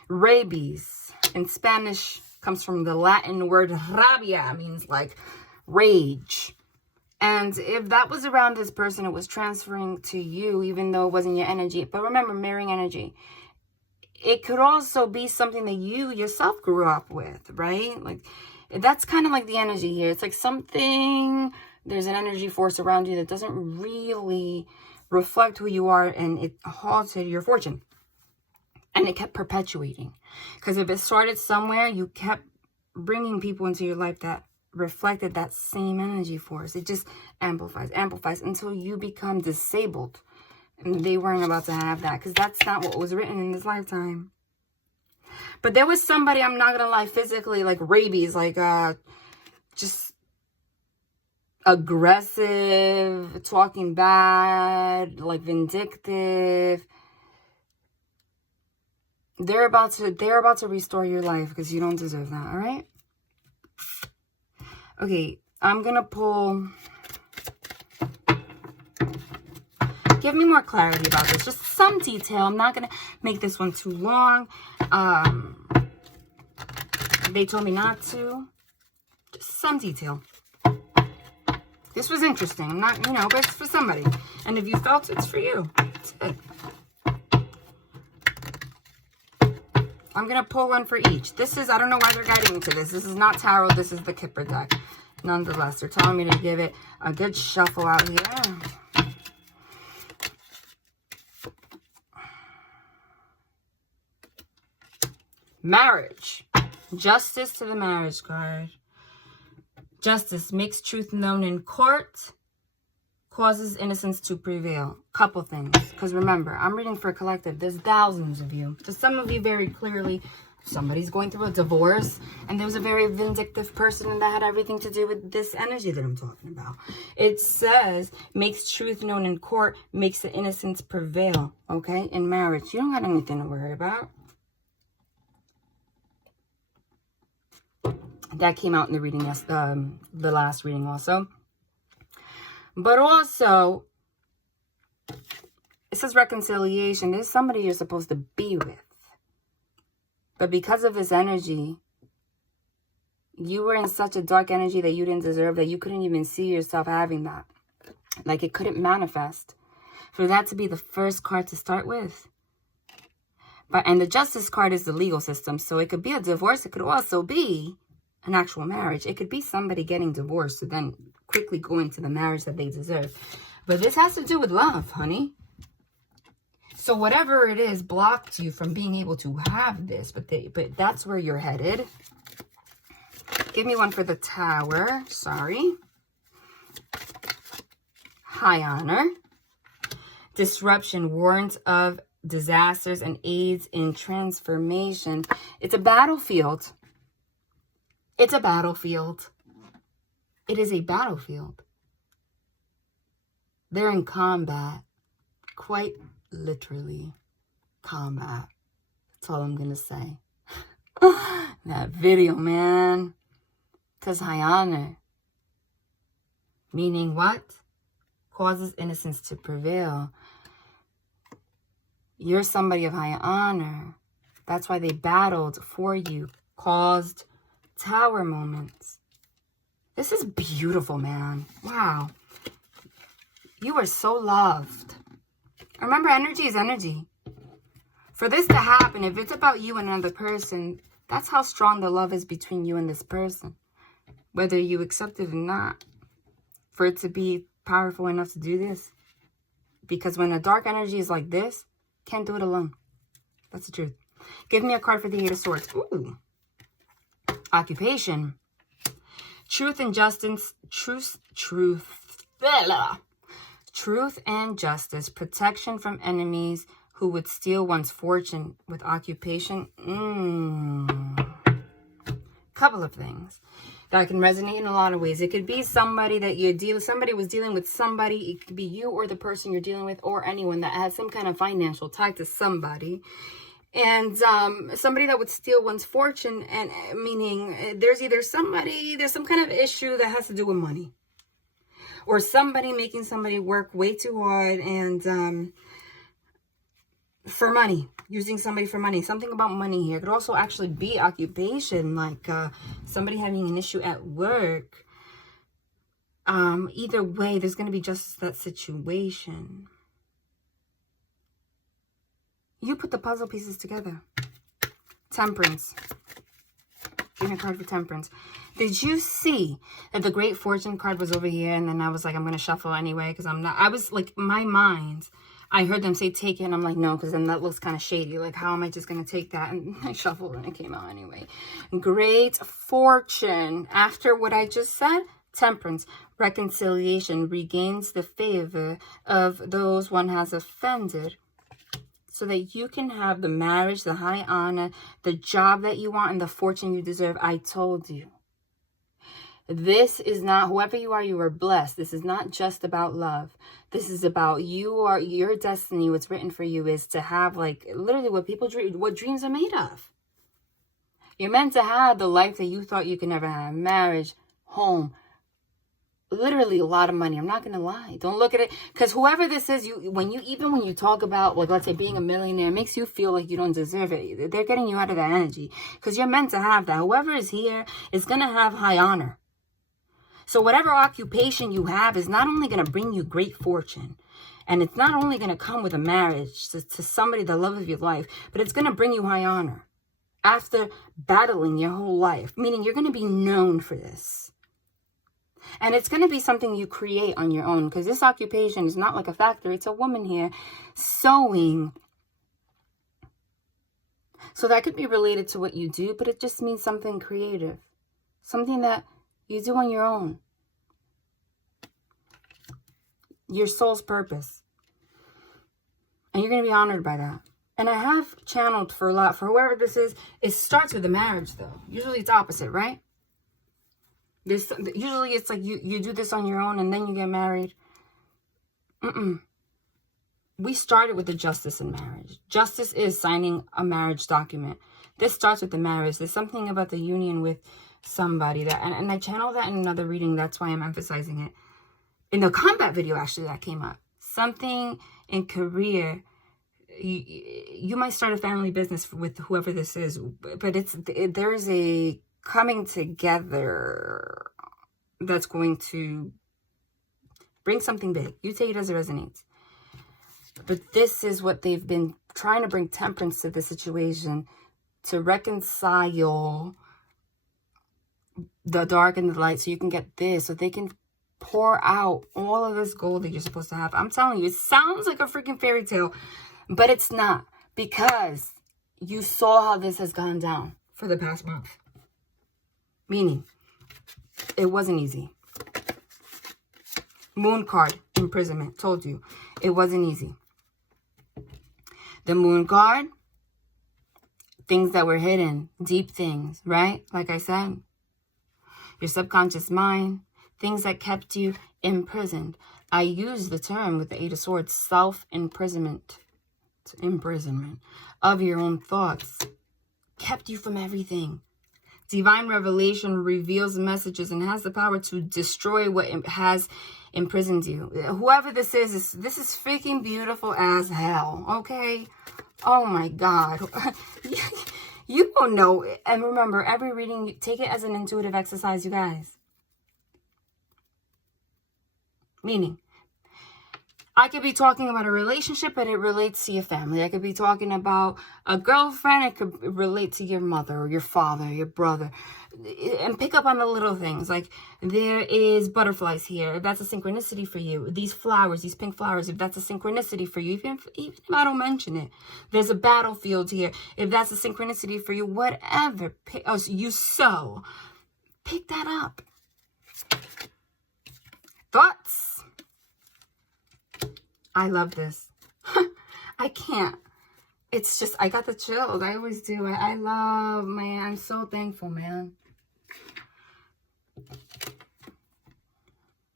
Rabies in Spanish comes from the Latin word rabia, means like rage. And if that was around this person, it was transferring to you, even though it wasn't your energy. But remember, mirroring energy. It could also be something that you yourself grew up with, right? Like, that's kind of like the energy here. It's like something, there's an energy force around you that doesn't really reflect who you are, and it halted your fortune. And it kept perpetuating. Because if it started somewhere, you kept bringing people into your life that reflected that same energy force. It just amplifies until you become disabled. And they weren't about to have that, because that's not what was written in this lifetime. But there was somebody, I'm not gonna lie, physically, like rabies, like just aggressive, talking bad, like vindictive. They're about to restore your life, because you don't deserve that. All right. Okay, I'm gonna pull. Give me more clarity about this. Just some detail. I'm not gonna make this one too long. They told me not to. Just some detail. This was interesting. I'm not, you know, but it's for somebody. And if you felt it's for you. It's it. I'm going to pull one for each. This is, I don't know why they're guiding me to this. This is not tarot. This is the Kipper deck. Nonetheless, they're telling me to give it a good shuffle out here. Marriage. Justice to the marriage card. Justice makes truth known in court. Causes innocence to prevail. Couple things. Because remember, I'm reading for a collective. There's thousands of you. To some of you, very clearly, somebody's going through a divorce. And there was a very vindictive person, and that had everything to do with this energy that I'm talking about. It says, makes truth known in court. Makes the innocence prevail. Okay? In marriage. You don't got anything to worry about. That came out in the reading, the last reading also. But also, it says reconciliation. There's somebody you're supposed to be with. But because of this energy, you were in such a dark energy that you didn't deserve, that you couldn't even see yourself having that. Like it couldn't manifest. For that to be the first card to start with. And the Justice card is the legal system. So it could be a divorce. It could also be an actual marriage. It could be somebody getting divorced to then quickly go into the marriage that they deserve. But this has to do with love, honey. So whatever it is blocked you from being able to have this, but that's where you're headed. Give me one for the Tower. Sorry. High honor. Disruption, warrant of disasters and aids in transformation. It's a battlefield. It's a battlefield. It is a battlefield. They're in combat. Quite literally. Combat. That's all I'm going to say. That video, man. Because high honor. Meaning what? Causes innocence to prevail. You're somebody of high honor. That's why they battled for you. Caused Tower moments. This is beautiful, man. Wow. You are so loved. Remember, energy is energy. For this to happen, if it's about you and another person, that's how strong the love is between you and this person. Whether you accept it or not. For it to be powerful enough to do this. Because when a dark energy is like this, can't do it alone. That's the truth. Give me a card for the Eight of Swords. Ooh. Occupation. Truth and justice. Truth and justice. Protection from enemies who would steal one's fortune. With occupation. Couple of things that can resonate in a lot of ways. It could be somebody that somebody was dealing with somebody. It could be you or the person you're dealing with, or anyone that has some kind of financial tie to somebody. And somebody that would steal one's fortune, and meaning there's some kind of issue that has to do with money. Or somebody making somebody work way too hard and for money. Using somebody for money. Something about money here. It could also actually be occupation, like somebody having an issue at work. Either way, there's going to be just that situation. You put the puzzle pieces together. Temperance. Give me a card for Temperance. Did you see that the Great Fortune card was over here? And then I was like, I'm going to shuffle anyway. Because I was like, my mind. I heard them say take it, and I'm like, no, because then that looks kind of shady. Like, how am I just going to take that? And I shuffled, and it came out anyway. Great fortune. After what I just said, temperance, reconciliation, regains the favor of those one has offended, so that you can have the marriage, the high honor, the job that you want, and the fortune you deserve. I told you. This is not, whoever you are blessed. This is not just about love. This is about your destiny. What's written for you is to have, like, literally what people dream, what dreams are made of. You're meant to have the life that you thought you could never have. Marriage, home, literally a lot of money. I'm not going to lie. Don't look at it. Because whoever this is, when you talk about, like, let's say being a millionaire, it makes you feel like you don't deserve it. They're getting you out of that energy. Because you're meant to have that. Whoever is here is going to have high honor. So whatever occupation you have is not only going to bring you great fortune, and it's not only going to come with a marriage to somebody, the love of your life, but it's going to bring you high honor after battling your whole life, meaning you're going to be known for this. And it's going to be something you create on your own, because this occupation is not like a factory. It's a woman here sewing. So that could be related to what you do, but it just means something creative, something that you do on your own. Your soul's purpose. And you're going to be honored by that. And I have channeled for a lot. For whoever this is, it starts with a marriage, though. Usually it's opposite, right? Usually it's like you do this on your own and then you get married. We started with the justice in marriage. Justice is signing a marriage document. This starts with the marriage. There's something about the union with somebody that, and I channeled that in another reading. That's why I'm emphasizing it. In the combat video, actually, that came up. Something in career. You might start a family business with whoever this is, but there's a coming together that's going to bring something big. You take it as it resonates. But this is what they've been trying to bring temperance to the situation, to reconcile the dark and the light, so you can get this, so they can pour out all of this gold that you're supposed to have. I'm telling you, it sounds like a freaking fairy tale, but it's not, because you saw how this has gone down for the past month. Meaning, it wasn't easy. Moon card, imprisonment, told you, it wasn't easy. The moon card, things that were hidden, deep things, right? Like I said, your subconscious mind, things that kept you imprisoned. I use the term with the Eight of Swords, self-imprisonment. Imprisonment of your own thoughts. Kept you from everything. Divine revelation reveals messages and has the power to destroy what has imprisoned you. Whoever this is freaking beautiful as hell, okay? Oh my God. You don't know. And remember, every reading, take it as an intuitive exercise, you guys. Meaning, I could be talking about a relationship, but it relates to your family. I could be talking about a girlfriend. It could relate to your mother or your father, your brother. And pick up on the little things. Like, there is butterflies here. If that's a synchronicity for you. These flowers, these pink flowers, if that's a synchronicity for you. Even if I don't mention it. There's a battlefield here. If that's a synchronicity for you. Whatever. You sow. Pick that up. Thoughts? I love this. I can't. It's just, I got the chills. I always do. I love, man. I'm so thankful, man.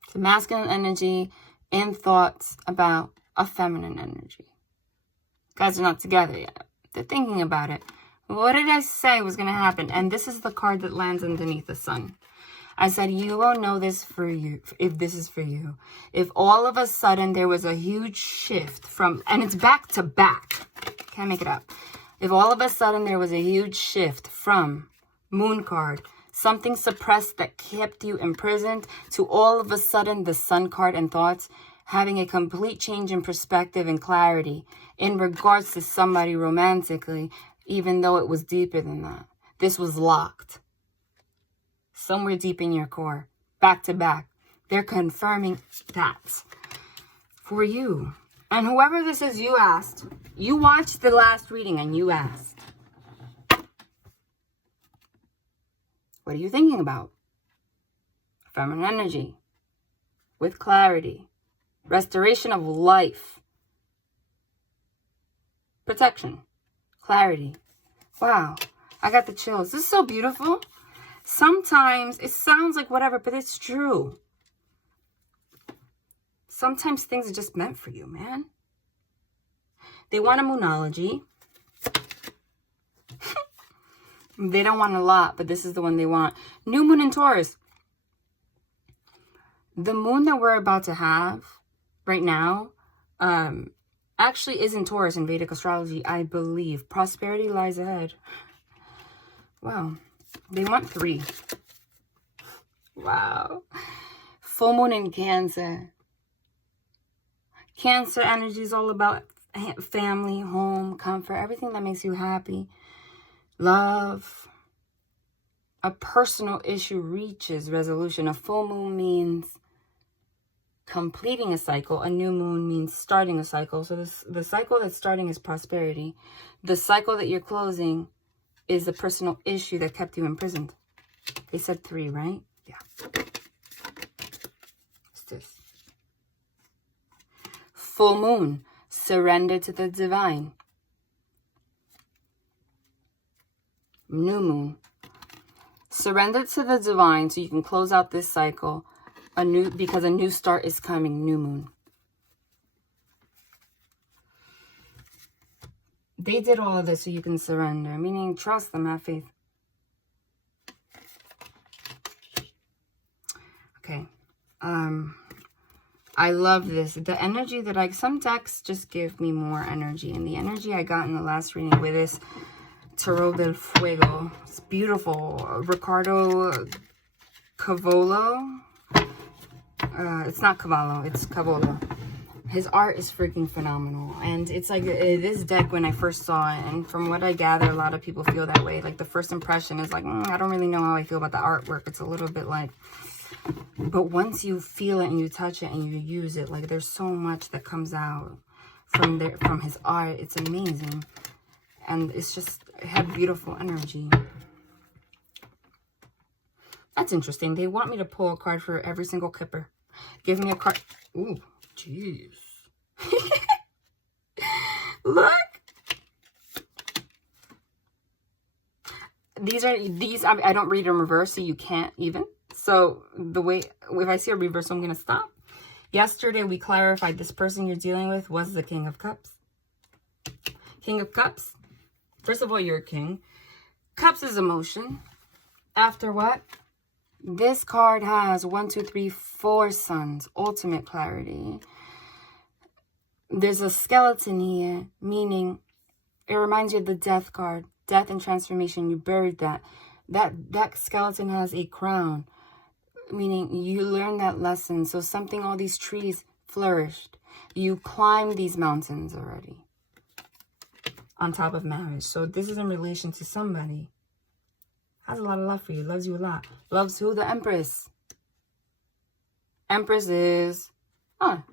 It's a masculine energy and thoughts about a feminine energy. Guys are not together yet. They're thinking about it. What did I say was going to happen? And this is the card that lands underneath the sun. I said, you will know this for you, if this is for you. If all of a sudden there was a huge shift from, and it's back to back. Can't make it up. If all of a sudden there was a huge shift from moon card, something suppressed that kept you imprisoned, to all of a sudden the sun card and thoughts, having a complete change in perspective and clarity in regards to somebody romantically, even though it was deeper than that. This was locked. Somewhere deep in your core, back to back. They're confirming that for you. And whoever this is, you asked. You watched the last reading and you asked. What are you thinking about? Feminine energy. With clarity. Restoration of life. Protection. Clarity. Wow. I got the chills. This is so beautiful. Sometimes it sounds like whatever, but it's true. Sometimes things are just meant for you, man. They want a moonology. They don't want a lot, but this is the one they want. New moon in Taurus. The moon that we're about to have right now actually is in Taurus in Vedic astrology, I believe. Prosperity lies ahead. Wow. They want 3. Wow. Full moon in Cancer. Cancer energy is all about family, home, comfort, everything that makes you happy. Love. A personal issue reaches resolution. A full moon means completing a cycle. A new moon means starting a cycle. So the cycle that's starting is prosperity. The cycle that you're closing is the personal issue that kept you imprisoned. They said 3, right? Yeah. What's this? Full moon. Surrender to the divine. New moon. Surrender to the divine so you can close out this cycle. Because a new start is coming. New moon. They did all of this so you can surrender. Meaning trust them, have faith. Okay. I love this. The energy that some decks just give me more energy. And the energy I got in the last reading with this Tarot del Fuego. It's beautiful. Ricardo Cavolo. It's not Cavallo. It's Cavolo. His art is freaking phenomenal. And it's like this deck when I first saw it. And from what I gather, a lot of people feel that way. Like the first impression is like, I don't really know how I feel about the artwork. It's a little bit like... But once you feel it and you touch it and you use it, like there's so much that comes out from his art. It's amazing. And it's just, it had beautiful energy. That's interesting. They want me to pull a card for every single kipper. Give me a card. Ooh, jeez. Look. I don't read in reverse, so you can't even. So the way, if I see a reverse, I'm going to stop. Yesterday, we clarified this person you're dealing with was the King of Cups. King of Cups. First of all, you're a king. Cups is emotion. After what? This card has 1, 2, 3, 4 suns. Ultimate clarity. There's a skeleton here, meaning it reminds you of the death card. Death and transformation. You buried that. That skeleton has a crown, meaning you learned that lesson. So something, all these trees flourished. You climbed these mountains already. On top of marriage. So this is in relation to somebody. Has a lot of love for you. Loves you a lot. Loves who? The Empress. Empress is...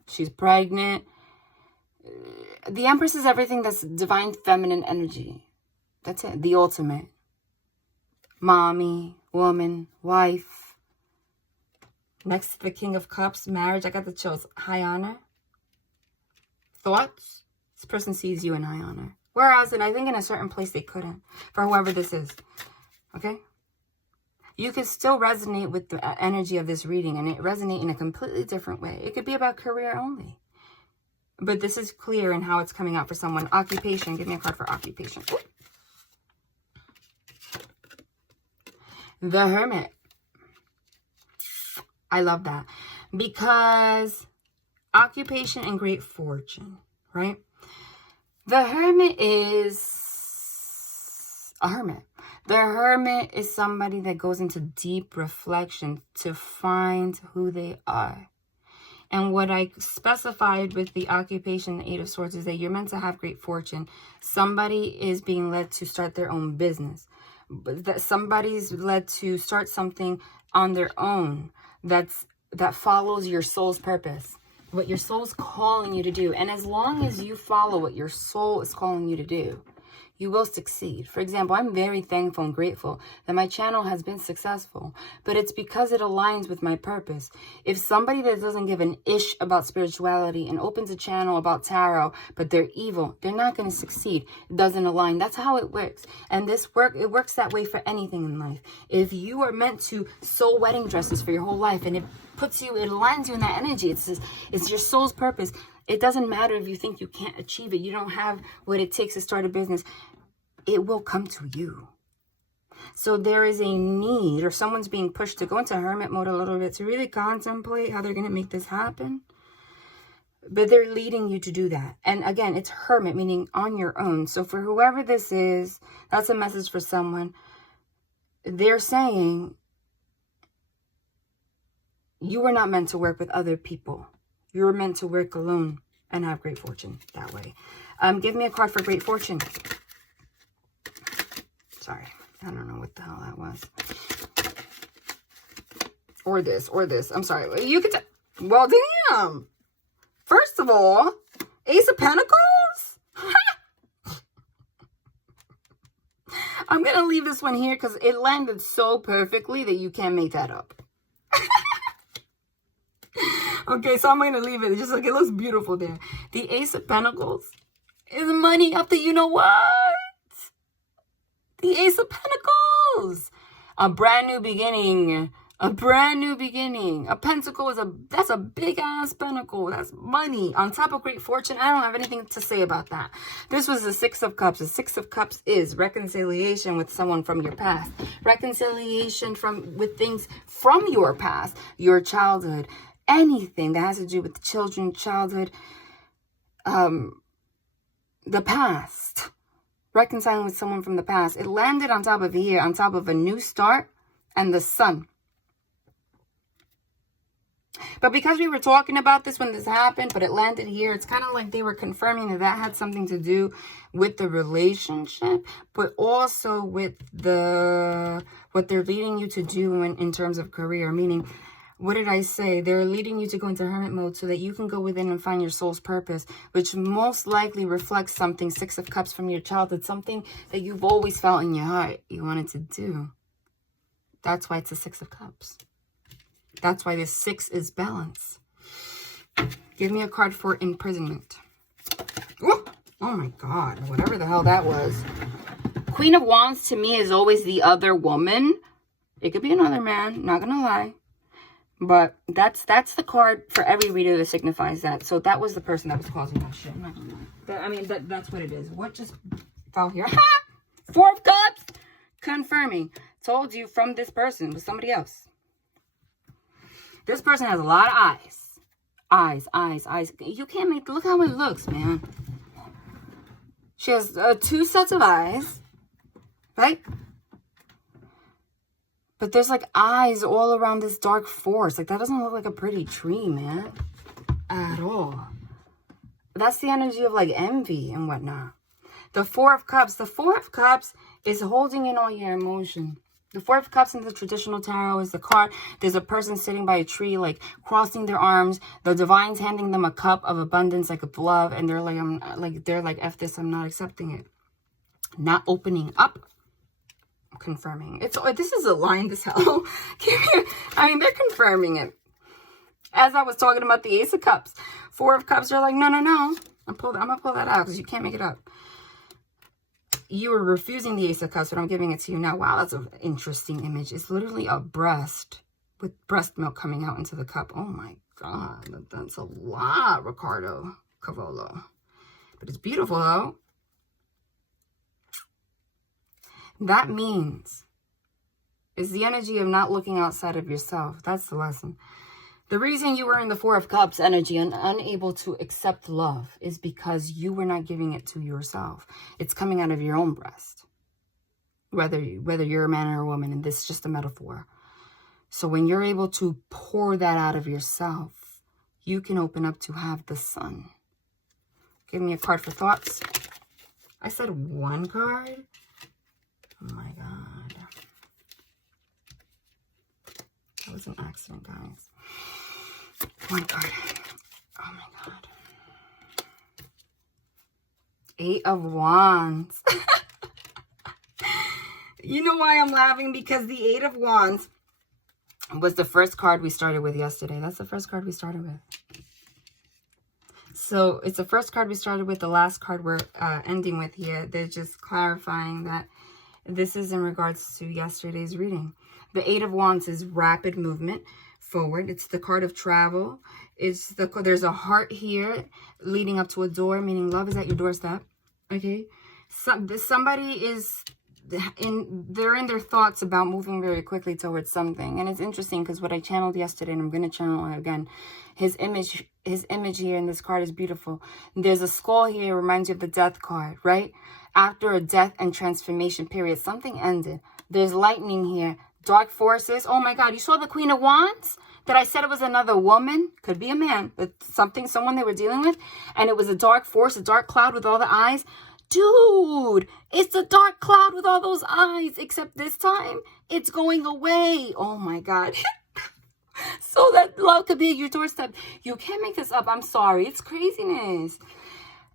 she's pregnant. The Empress is everything that's divine feminine energy. That's it. The ultimate. Mommy, woman, wife. Next to the King of Cups, marriage. I got the chills. High honor. Thoughts. This person sees you in high honor. Whereas, I think in a certain place they couldn't. For whoever this is. Okay? You could still resonate with the energy of this reading. And it resonate in a completely different way. It could be about career only. But this is clear in how it's coming out for someone. Occupation. Give me a card for occupation. Ooh. The Hermit. I love that. Because occupation and great fortune. Right? The Hermit is a hermit. The Hermit is somebody that goes into deep reflection to find who they are. And what I specified with the occupation, the 8 of Swords, is that you're meant to have great fortune. Somebody is being led to start their own business. That somebody's led to start something on their own that follows your soul's purpose. what your soul's calling you to do. And as long as you follow what your soul is calling you to do, you will succeed. For example, I'm very thankful and grateful that my channel has been successful, but it's because it aligns with my purpose. If somebody that doesn't give an ish about spirituality and opens a channel about tarot, but they're evil, they're not going to succeed. It doesn't align. That's how it works. And it works that way for anything in life. If you are meant to sew wedding dresses for your whole life, and it aligns you in that energy, it's your soul's purpose. It doesn't matter if you think you can't achieve it. You don't have what it takes to start a business. It will come to you. So there is a need, or someone's being pushed to go into hermit mode a little bit to really contemplate how they're going to make this happen. But they're leading you to do that. And again, it's hermit, meaning on your own. So for whoever this is, that's a message for someone. They're saying you were not meant to work with other people. You were meant to work alone and have great fortune that way. Give me a card for great fortune. Sorry, I don't know what the hell that was. Or this. I'm sorry. You could. Well, damn. First of all, Ace of Pentacles. I'm gonna leave this one here because it landed so perfectly that you can't make that up. Okay, so I'm going to leave it. Just like it looks beautiful there. The Ace of Pentacles is money up to you know what? The Ace of Pentacles. A brand new beginning. A brand new beginning. A pentacle is that's a big ass pentacle. That's money. On top of great fortune, I don't have anything to say about that. This was the Six of Cups. The Six of Cups is reconciliation with someone from your past. Reconciliation with things from your past. Your childhood. Anything that has to do with children, childhood, the past. Reconciling with someone from the past. It landed on top of here, on top of a new start and the sun. But because we were talking about this when this happened, but it landed here, it's kind of like they were confirming that that had something to do with the relationship, but also with what they're leading you to do in terms of career. Meaning, what did I say? They're leading you to go into hermit mode so that you can go within and find your soul's purpose, which most likely reflects something, Six of Cups from your childhood, something that you've always felt in your heart you wanted to do. That's why it's a Six of Cups. That's why this 6 is balance. Give me a card for imprisonment. Ooh, oh my God, whatever the hell that was. Queen of Wands to me is always the other woman. It could be another man, not gonna lie. But that's the card for every reader that signifies that. So that was the person that was causing that shit. I'm not gonna lie. I mean, that's what it is. What just fell here? Four of Cups! Confirming. Told you from this person with somebody else. This person has a lot of eyes. Eyes. You can't make... Look how it looks, man. She has 2 sets of eyes. Right? But there's like eyes all around this dark forest. Like that doesn't look like a pretty tree, man. At all. That's the energy of like envy and whatnot. The Four of Cups. The Four of Cups is holding in all your emotion. The Four of Cups in the traditional tarot is the card. There's a person sitting by a tree, like crossing their arms. The divine's handing them a cup of abundance, like of love, and they're like, F this, I'm not accepting it. Not opening up. Confirming. This is aligned as hell. I mean, they're confirming it. As I was talking about the Ace of Cups, Four of Cups are like, no. I'm gonna pull that out because you can't make it up. You were refusing the Ace of Cups, but I'm giving it to you now. Wow, that's an interesting image. It's literally a breast with breast milk coming out into the cup. Oh my God, that's a lot, Ricardo Cavolo. But it's beautiful though. That means is the energy of not looking outside of yourself. That's the lesson. The reason you were in the Four of Cups energy and unable to accept love is because you were not giving it to yourself. It's coming out of your own breast. Whether you're a man or a woman, and this is just a metaphor. So when you're able to pour that out of yourself, you can open up to have the sun. Give me a card for thoughts. I said one card. Oh my God. That was an accident, guys. One card. Oh 8 of Wands. You know why I'm laughing? Because the 8 of Wands was the first card we started with yesterday. That's the first card we started with. So it's the first card we started with, the last card we're ending with here. They're just clarifying that this is in regards to yesterday's reading. The 8 of Wands is rapid movement forward. It's the card of travel. There's a heart here leading up to a door, meaning love is at your doorstep. Okay, somebody is they're in their thoughts about moving very quickly towards something. And it's interesting because what I channeled yesterday, and I'm going to channel it again, his image here in this card is beautiful. There's a skull here, reminds you of the death card, right? After a death and transformation period, something ended. There's lightning here, dark forces. Oh my God, you saw the Queen of Wands? That I said it was another woman, could be a man, but someone they were dealing with, and it was a dark force, a dark cloud with all the eyes. Dude, it's a dark cloud with all those eyes, except this time it's going away. Oh my God. So that love could be at your doorstep. You can't make this up. I'm sorry. It's craziness.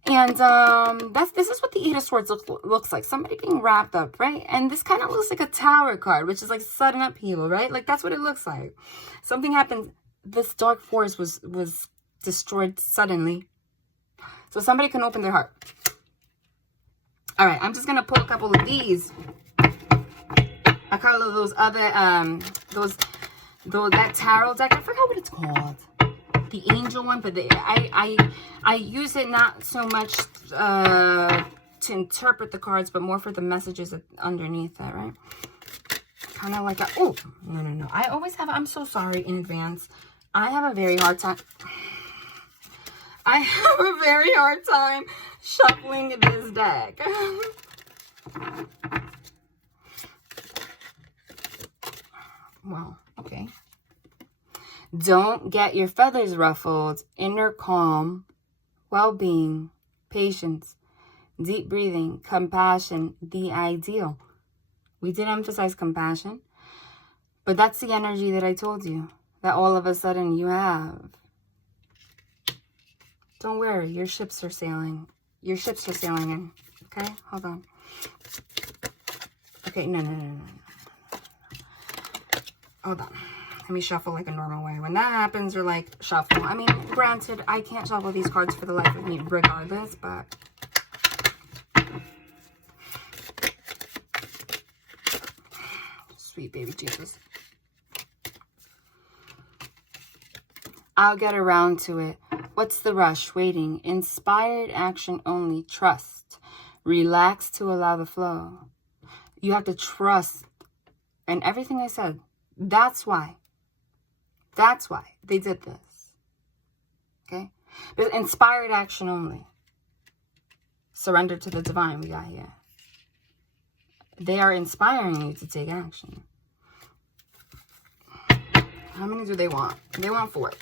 And this is what the 8 of Swords looks like. Somebody being wrapped up, right? And this kind of looks like a Tower card, which is like sudden upheaval, right? Like that's what it looks like. Something happened. This dark force was destroyed suddenly. So somebody can open their heart. All right, I'm just gonna pull a couple of these. A couple of those other that tarot deck. I forgot what it's called. The angel one, but I use it not so much to interpret the cards, but more for the messages underneath that, right? Kind of like no. I always have, I'm so sorry in advance. I have a very hard time. I have a very hard time shuffling this deck. Well, okay. Don't get your feathers ruffled. Inner calm, well-being, patience, deep breathing, compassion, the ideal. We did emphasize compassion, but that's the energy that I told you that all of a sudden you have. Don't worry, your ships are sailing. Your ships are sailing in. Okay, hold on. Okay, no. Hold on. Let me shuffle like a normal way. When that happens, you're like, shuffle. I mean, granted, I can't shuffle these cards for the life of me regardless, but... Sweet baby Jesus. I'll get around to it. What's the rush? Waiting. Inspired action only. Trust. Relax to allow the flow. You have to trust. And everything I said, that's why. That's why they did this. Okay? But inspired action only. Surrender to the divine we got here. They are inspiring you to take action. How many do they want? They want 4.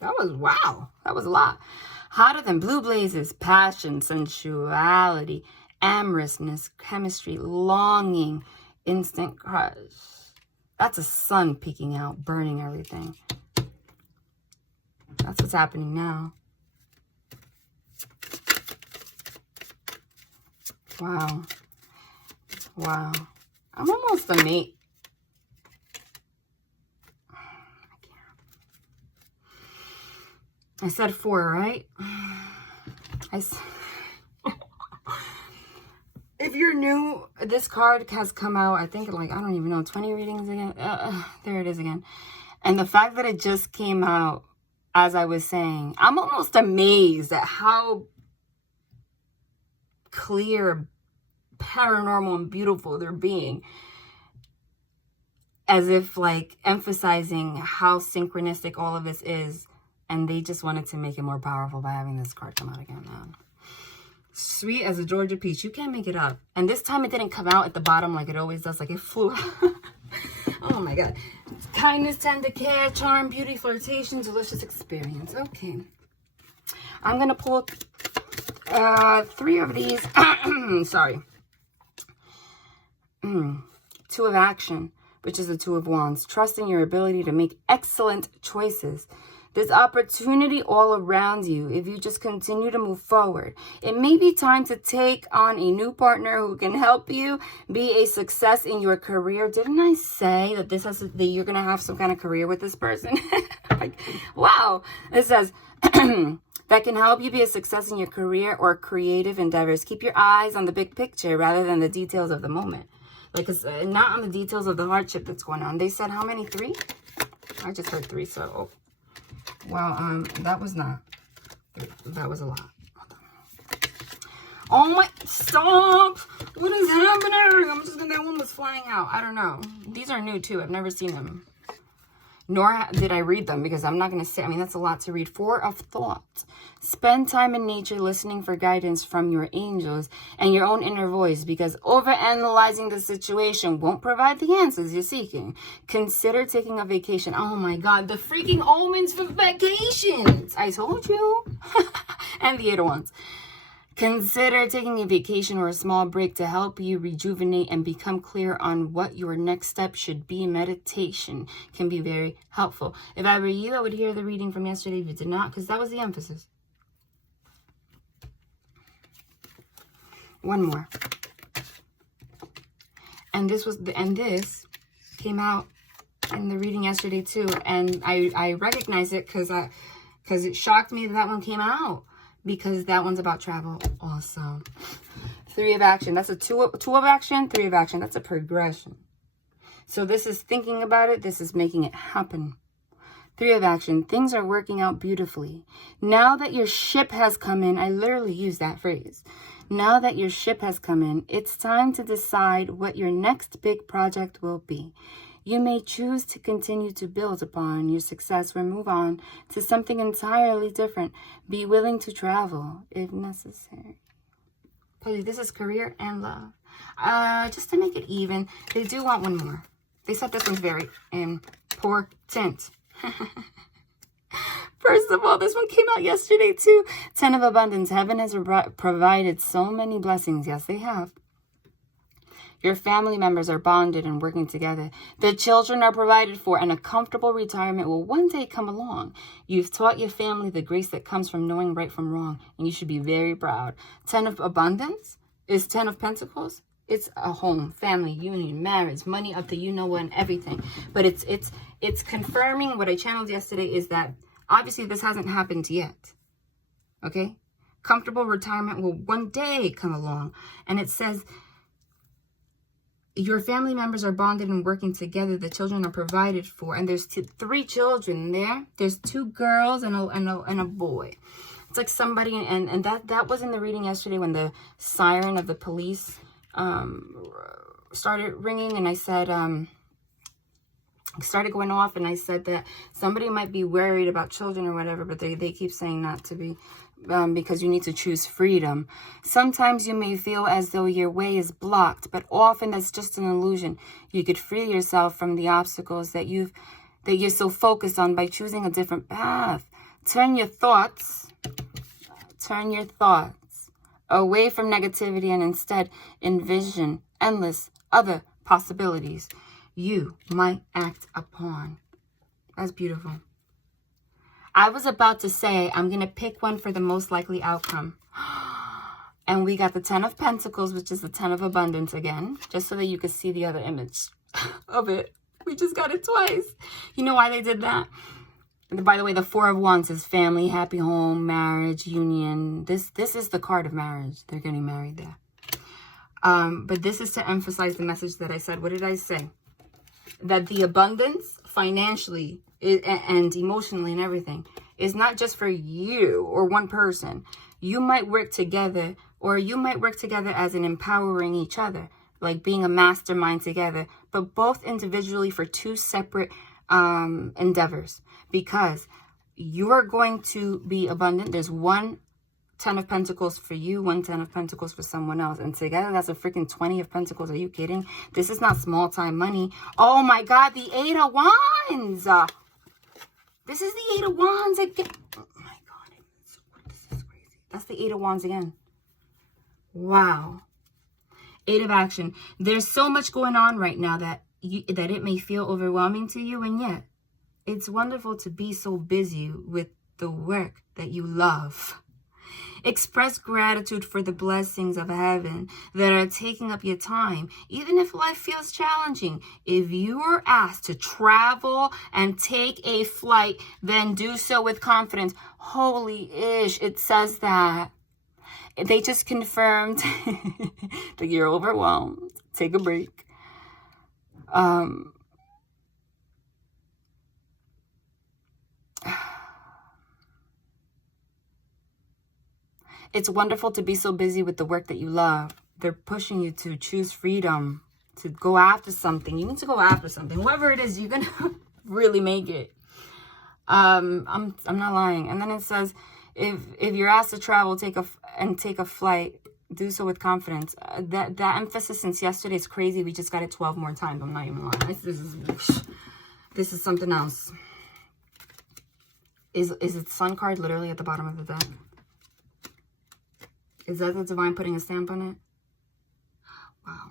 That was, wow. That was a lot. Hotter than blue blazes. Passion, sensuality, amorousness, chemistry, longing, instant crush. That's a sun peeking out, burning everything. That's what's happening now. Wow. Wow. I'm almost amazed. I said 4, right? If you're new, this card has come out, I think, like, I don't even know, 20 readings again. There it is again. And the fact that it just came out, as I was saying, I'm almost amazed at how clear, paranormal, and beautiful they're being. As if, like, emphasizing how synchronistic all of this is. And they just wanted to make it more powerful by having this card come out again, man. Sweet as a Georgia peach. You can't make it up. And this time it didn't come out at the bottom like it always does. Like it flew out. Oh my God. Kindness, tender care, charm, beauty, flirtation, delicious experience. Okay. I'm going to pull 3 of these. Sorry. 2 of action, which is the 2 of wands. Trust in your ability to make excellent choices. There's opportunity all around you if you just continue to move forward. It may be time to take on a new partner who can help you be a success in your career. Didn't I say that that you're going to have some kind of career with this person? Like, wow. It says that can help you be a success in your career or creative endeavors. Keep your eyes on the big picture rather than the details of the moment. Like, it's not on the details of the hardship that's going on. They said how many? 3? I just heard 3, so... Oh. Well, that was not. That was a lot. Oh my, stop! What is happening? I'm just gonna, that one was flying out. I don't know. These are new too. I've never seen them. Nor did I read them because I'm not gonna say, I mean, that's a lot to read. 4 of thought. Spend time in nature listening for guidance from your angels and your own inner voice, because overanalyzing the situation won't provide the answers you're seeking. Consider taking a vacation. Oh my God, the freaking omens for vacations. I told you. And the 8 of Wands. Consider taking a vacation or a small break to help you rejuvenate and become clear on what your next step should be. Meditation can be very helpful. If I were you, I would hear the reading from yesterday if you did not, because that was the emphasis. One more. And this came out in the reading yesterday too. And I recognized it because it shocked me that one came out. Because that one's about travel also. 3 of action. That's a 2 of action, 3 of action. That's a progression. So this is thinking about it. This is making it happen. 3 of action. Things are working out beautifully. Now that your ship has come in, I literally use that phrase. Now that your ship has come in, it's time to decide what your next big project will be. You may choose to continue to build upon your success or move on to something entirely different. Be willing to travel if necessary. Please, this is career and love. Just to make it even, they do want one more. They said this one's very important. First of all, this one came out yesterday too. 10 of abundance. Heaven has provided so many blessings. Yes, they have. Your family members are bonded and working together. The children are provided for, and a comfortable retirement will one day come along. You've taught your family the grace that comes from knowing right from wrong, and you should be very proud. 10 of abundance is 10 of pentacles. It's a home, family, union, marriage, money up to you know what and everything. But it's confirming what I channeled yesterday is that obviously this hasn't happened yet. Okay? Comfortable retirement will one day come along, and it says your family members are bonded and working together. The children are provided for. And there's 3 children there. There's 2 girls and a boy. It's like somebody, and that was in the reading yesterday when the siren of the police started ringing. And I said, started going off. And I said that somebody might be worried about children or whatever, but they keep saying not to be. Because you need to choose freedom. Sometimes you may feel as though your way is blocked, but often that's just an illusion. You could free yourself from the obstacles that you're so focused on by choosing a different path. Turn your thoughts away from negativity and instead envision endless other possibilities you might act upon. That's beautiful. I was about to say, I'm going to pick one for the most likely outcome. And we got the 10 of Pentacles, which is the 10 of Abundance again, just so that you could see the other image of it. We just got it twice. You know why they did that? And by the way, the 4 of Wands is family, happy home, marriage, union. This is the card of marriage. They're getting married there. But this is to emphasize the message that I said. What did I say? That the abundance financially and emotionally and everything is not just for you or one person. You might work together, or you might work together as in empowering each other, like being a mastermind together, but both individually for 2 separate endeavors, because you're going to be abundant. There's 1 10 of Pentacles for you, 1 10 of Pentacles for someone else, and together that's a freaking 20 of Pentacles. Are you kidding? This is not small time money. Oh my God, the 8 of Wands. This is the 8 of Wands again. Oh my God, this is crazy. That's the 8 of Wands again. Wow. 8 of action. There's so much going on right now that it may feel overwhelming to you, and yet It's wonderful to be so busy with the work that you love. Express gratitude for the blessings of heaven that are taking up your time, even if life feels challenging. If you are asked to travel and take a flight, then do so with confidence. Holy ish, it says that. They just confirmed that you're overwhelmed. Take a break. It's wonderful to be so busy with the work that you love. They're pushing you to choose freedom, to go after something. You need to go after something. Whatever it is, you're going to really make it. I'm not lying. And then it says, if you're asked to travel, take a flight, do so with confidence. That emphasis since yesterday is crazy. We just got it 12 more times. I'm not even lying. This is something else. Is it Sun card literally at the bottom of the deck? Is that the divine putting a stamp on it? Wow.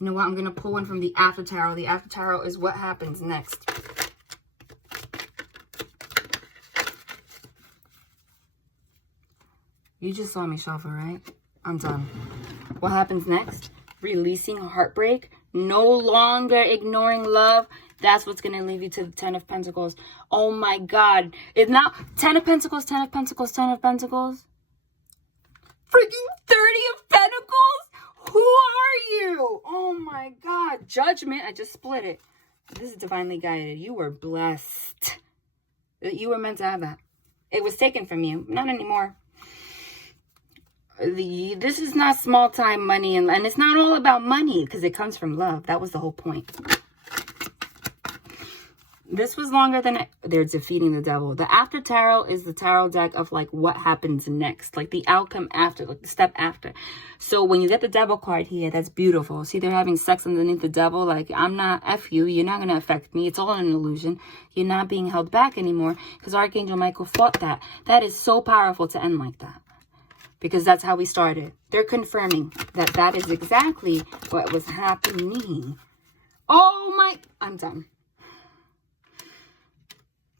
You know what? I'm going to pull one from the After Tarot. The After Tarot is what happens next. You just saw me shuffle, right? I'm done. What happens next? Releasing heartbreak. No longer ignoring love. That's what's going to lead you to the 10 of Pentacles. Oh my God. It's now 10 of Pentacles, 10 of Pentacles, 10 of Pentacles. Freaking 30 of Pentacles? Who are you? Oh my God. Judgment. I just split it. This is divinely guided. You were blessed. You were meant to have that. It was taken from you. Not anymore. This is not small time money. And it's not all about money because it comes from love. That was the whole point. This was longer than they're defeating the devil. The After Tarot is the tarot deck of like what happens next, like the outcome after, like the step after. So when you get the devil card here, that's beautiful. See, they're having sex underneath the devil. Like, I'm not F you. You're not going to affect me. It's all an illusion. You're not being held back anymore because Archangel Michael fought that. That is so powerful to end like that because that's how we started. They're confirming that that is exactly what was happening. Oh my, I'm done.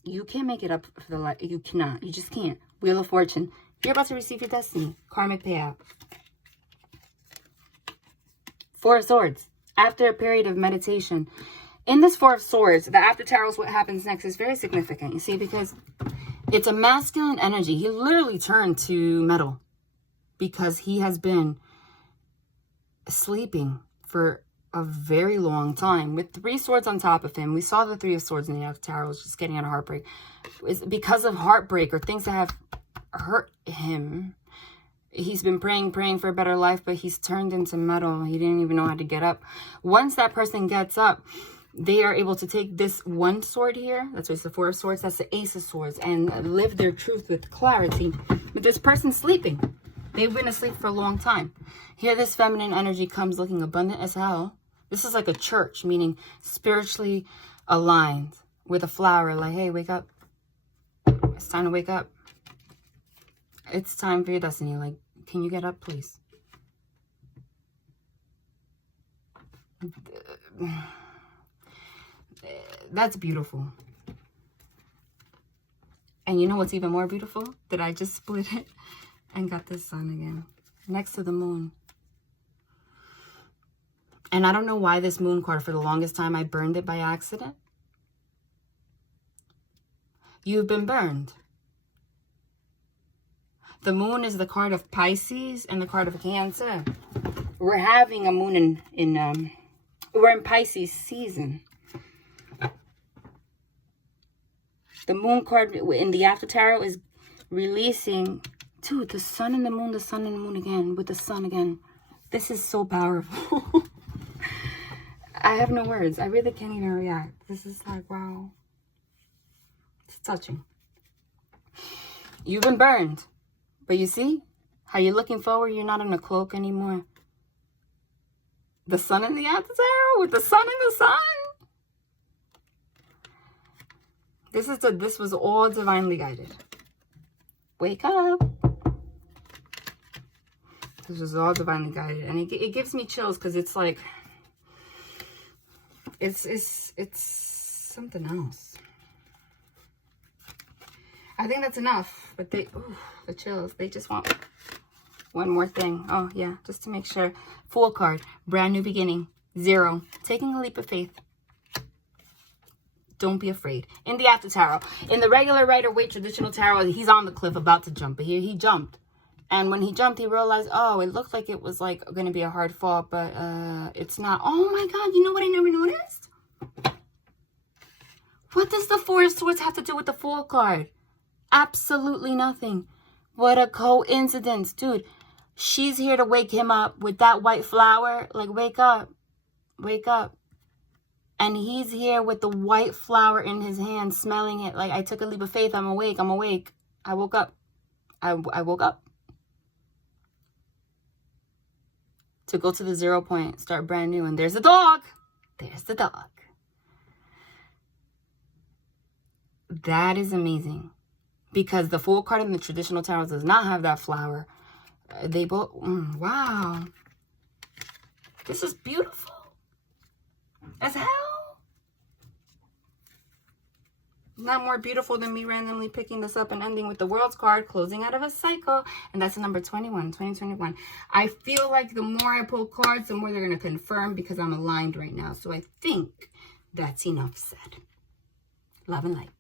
You can't make it up for the life. You cannot. You just can't. Wheel of Fortune. You're about to receive your destiny. Karmic payout. Four of Swords. After a period of meditation. In this Four of Swords, the After Tarot is what happens next is very significant. You see, because it's a masculine energy. He literally turned to metal because he has been sleeping for a very long time with 3 swords on top of him. We saw the 3 of Swords in the After Tarot was just getting out of heartbreak. It's because of heartbreak or things that have hurt him. He's been praying for a better life, but he's turned into metal. He didn't even know how to get up. Once that person gets up, they are able to take this 1 sword here. That's what's the 4 of Swords. That's the Ace of Swords and live their truth with clarity. But this person's sleeping. They've been asleep for a long time. Here, this feminine energy comes looking abundant as hell. This is like a church, meaning spiritually aligned with a flower. Like, hey, wake up. It's time to wake up. It's time for your destiny. Like, can you get up, please? That's beautiful. And you know what's even more beautiful? That I just split it and got the sun again next to the moon. And I don't know why this moon card, for the longest time, I burned it by accident. You've been burned. The moon is the card of Pisces and the card of Cancer. We're having a moon we're in Pisces season. The moon card in the After Tarot is releasing, dude, the sun and the moon again, with the sun again. This is so powerful. I have no words. I really can't even react. This is like, wow. It's touching. You've been burned. But you see how you're looking forward? You're not in a cloak anymore. The sun in the After Tarot with the sun in the sun. This was all divinely guided. Wake up. This was all divinely guided. And it gives me chills because it's like, it's something else. I think that's enough. But they, ooh, the chills. They just want one more thing. Oh, yeah, just to make sure. Fool card. Brand new beginning. 0. Taking a leap of faith. Don't be afraid. In the after tarot. In the regular Rider-Waite traditional tarot, he's on the cliff about to jump. But here he jumped. And when he jumped, he realized, oh, it looked like it was like going to be a hard fall, but it's not. Oh my God, you know what I never noticed? What does the Four of Swords have to do with the Fool card? Absolutely nothing. What a coincidence. Dude, she's here to wake him up with that white flower. Like, wake up. Wake up. And he's here with the white flower in his hand, smelling it. Like, I took a leap of faith. I'm awake. I'm awake. I woke up. I woke up. To go to the 0 point, start brand new. And there's the dog. There's the dog. That is amazing. Because the Fool card in the traditional tarot does not have that flower. They both, wow. This is beautiful. As hell. Not more beautiful than me randomly picking this up and ending with the World's card, closing out of a cycle. And that's the number 21, 2021. I feel like the more I pull cards, the more they're going to confirm because I'm aligned right now. So I think that's enough said. Love and light.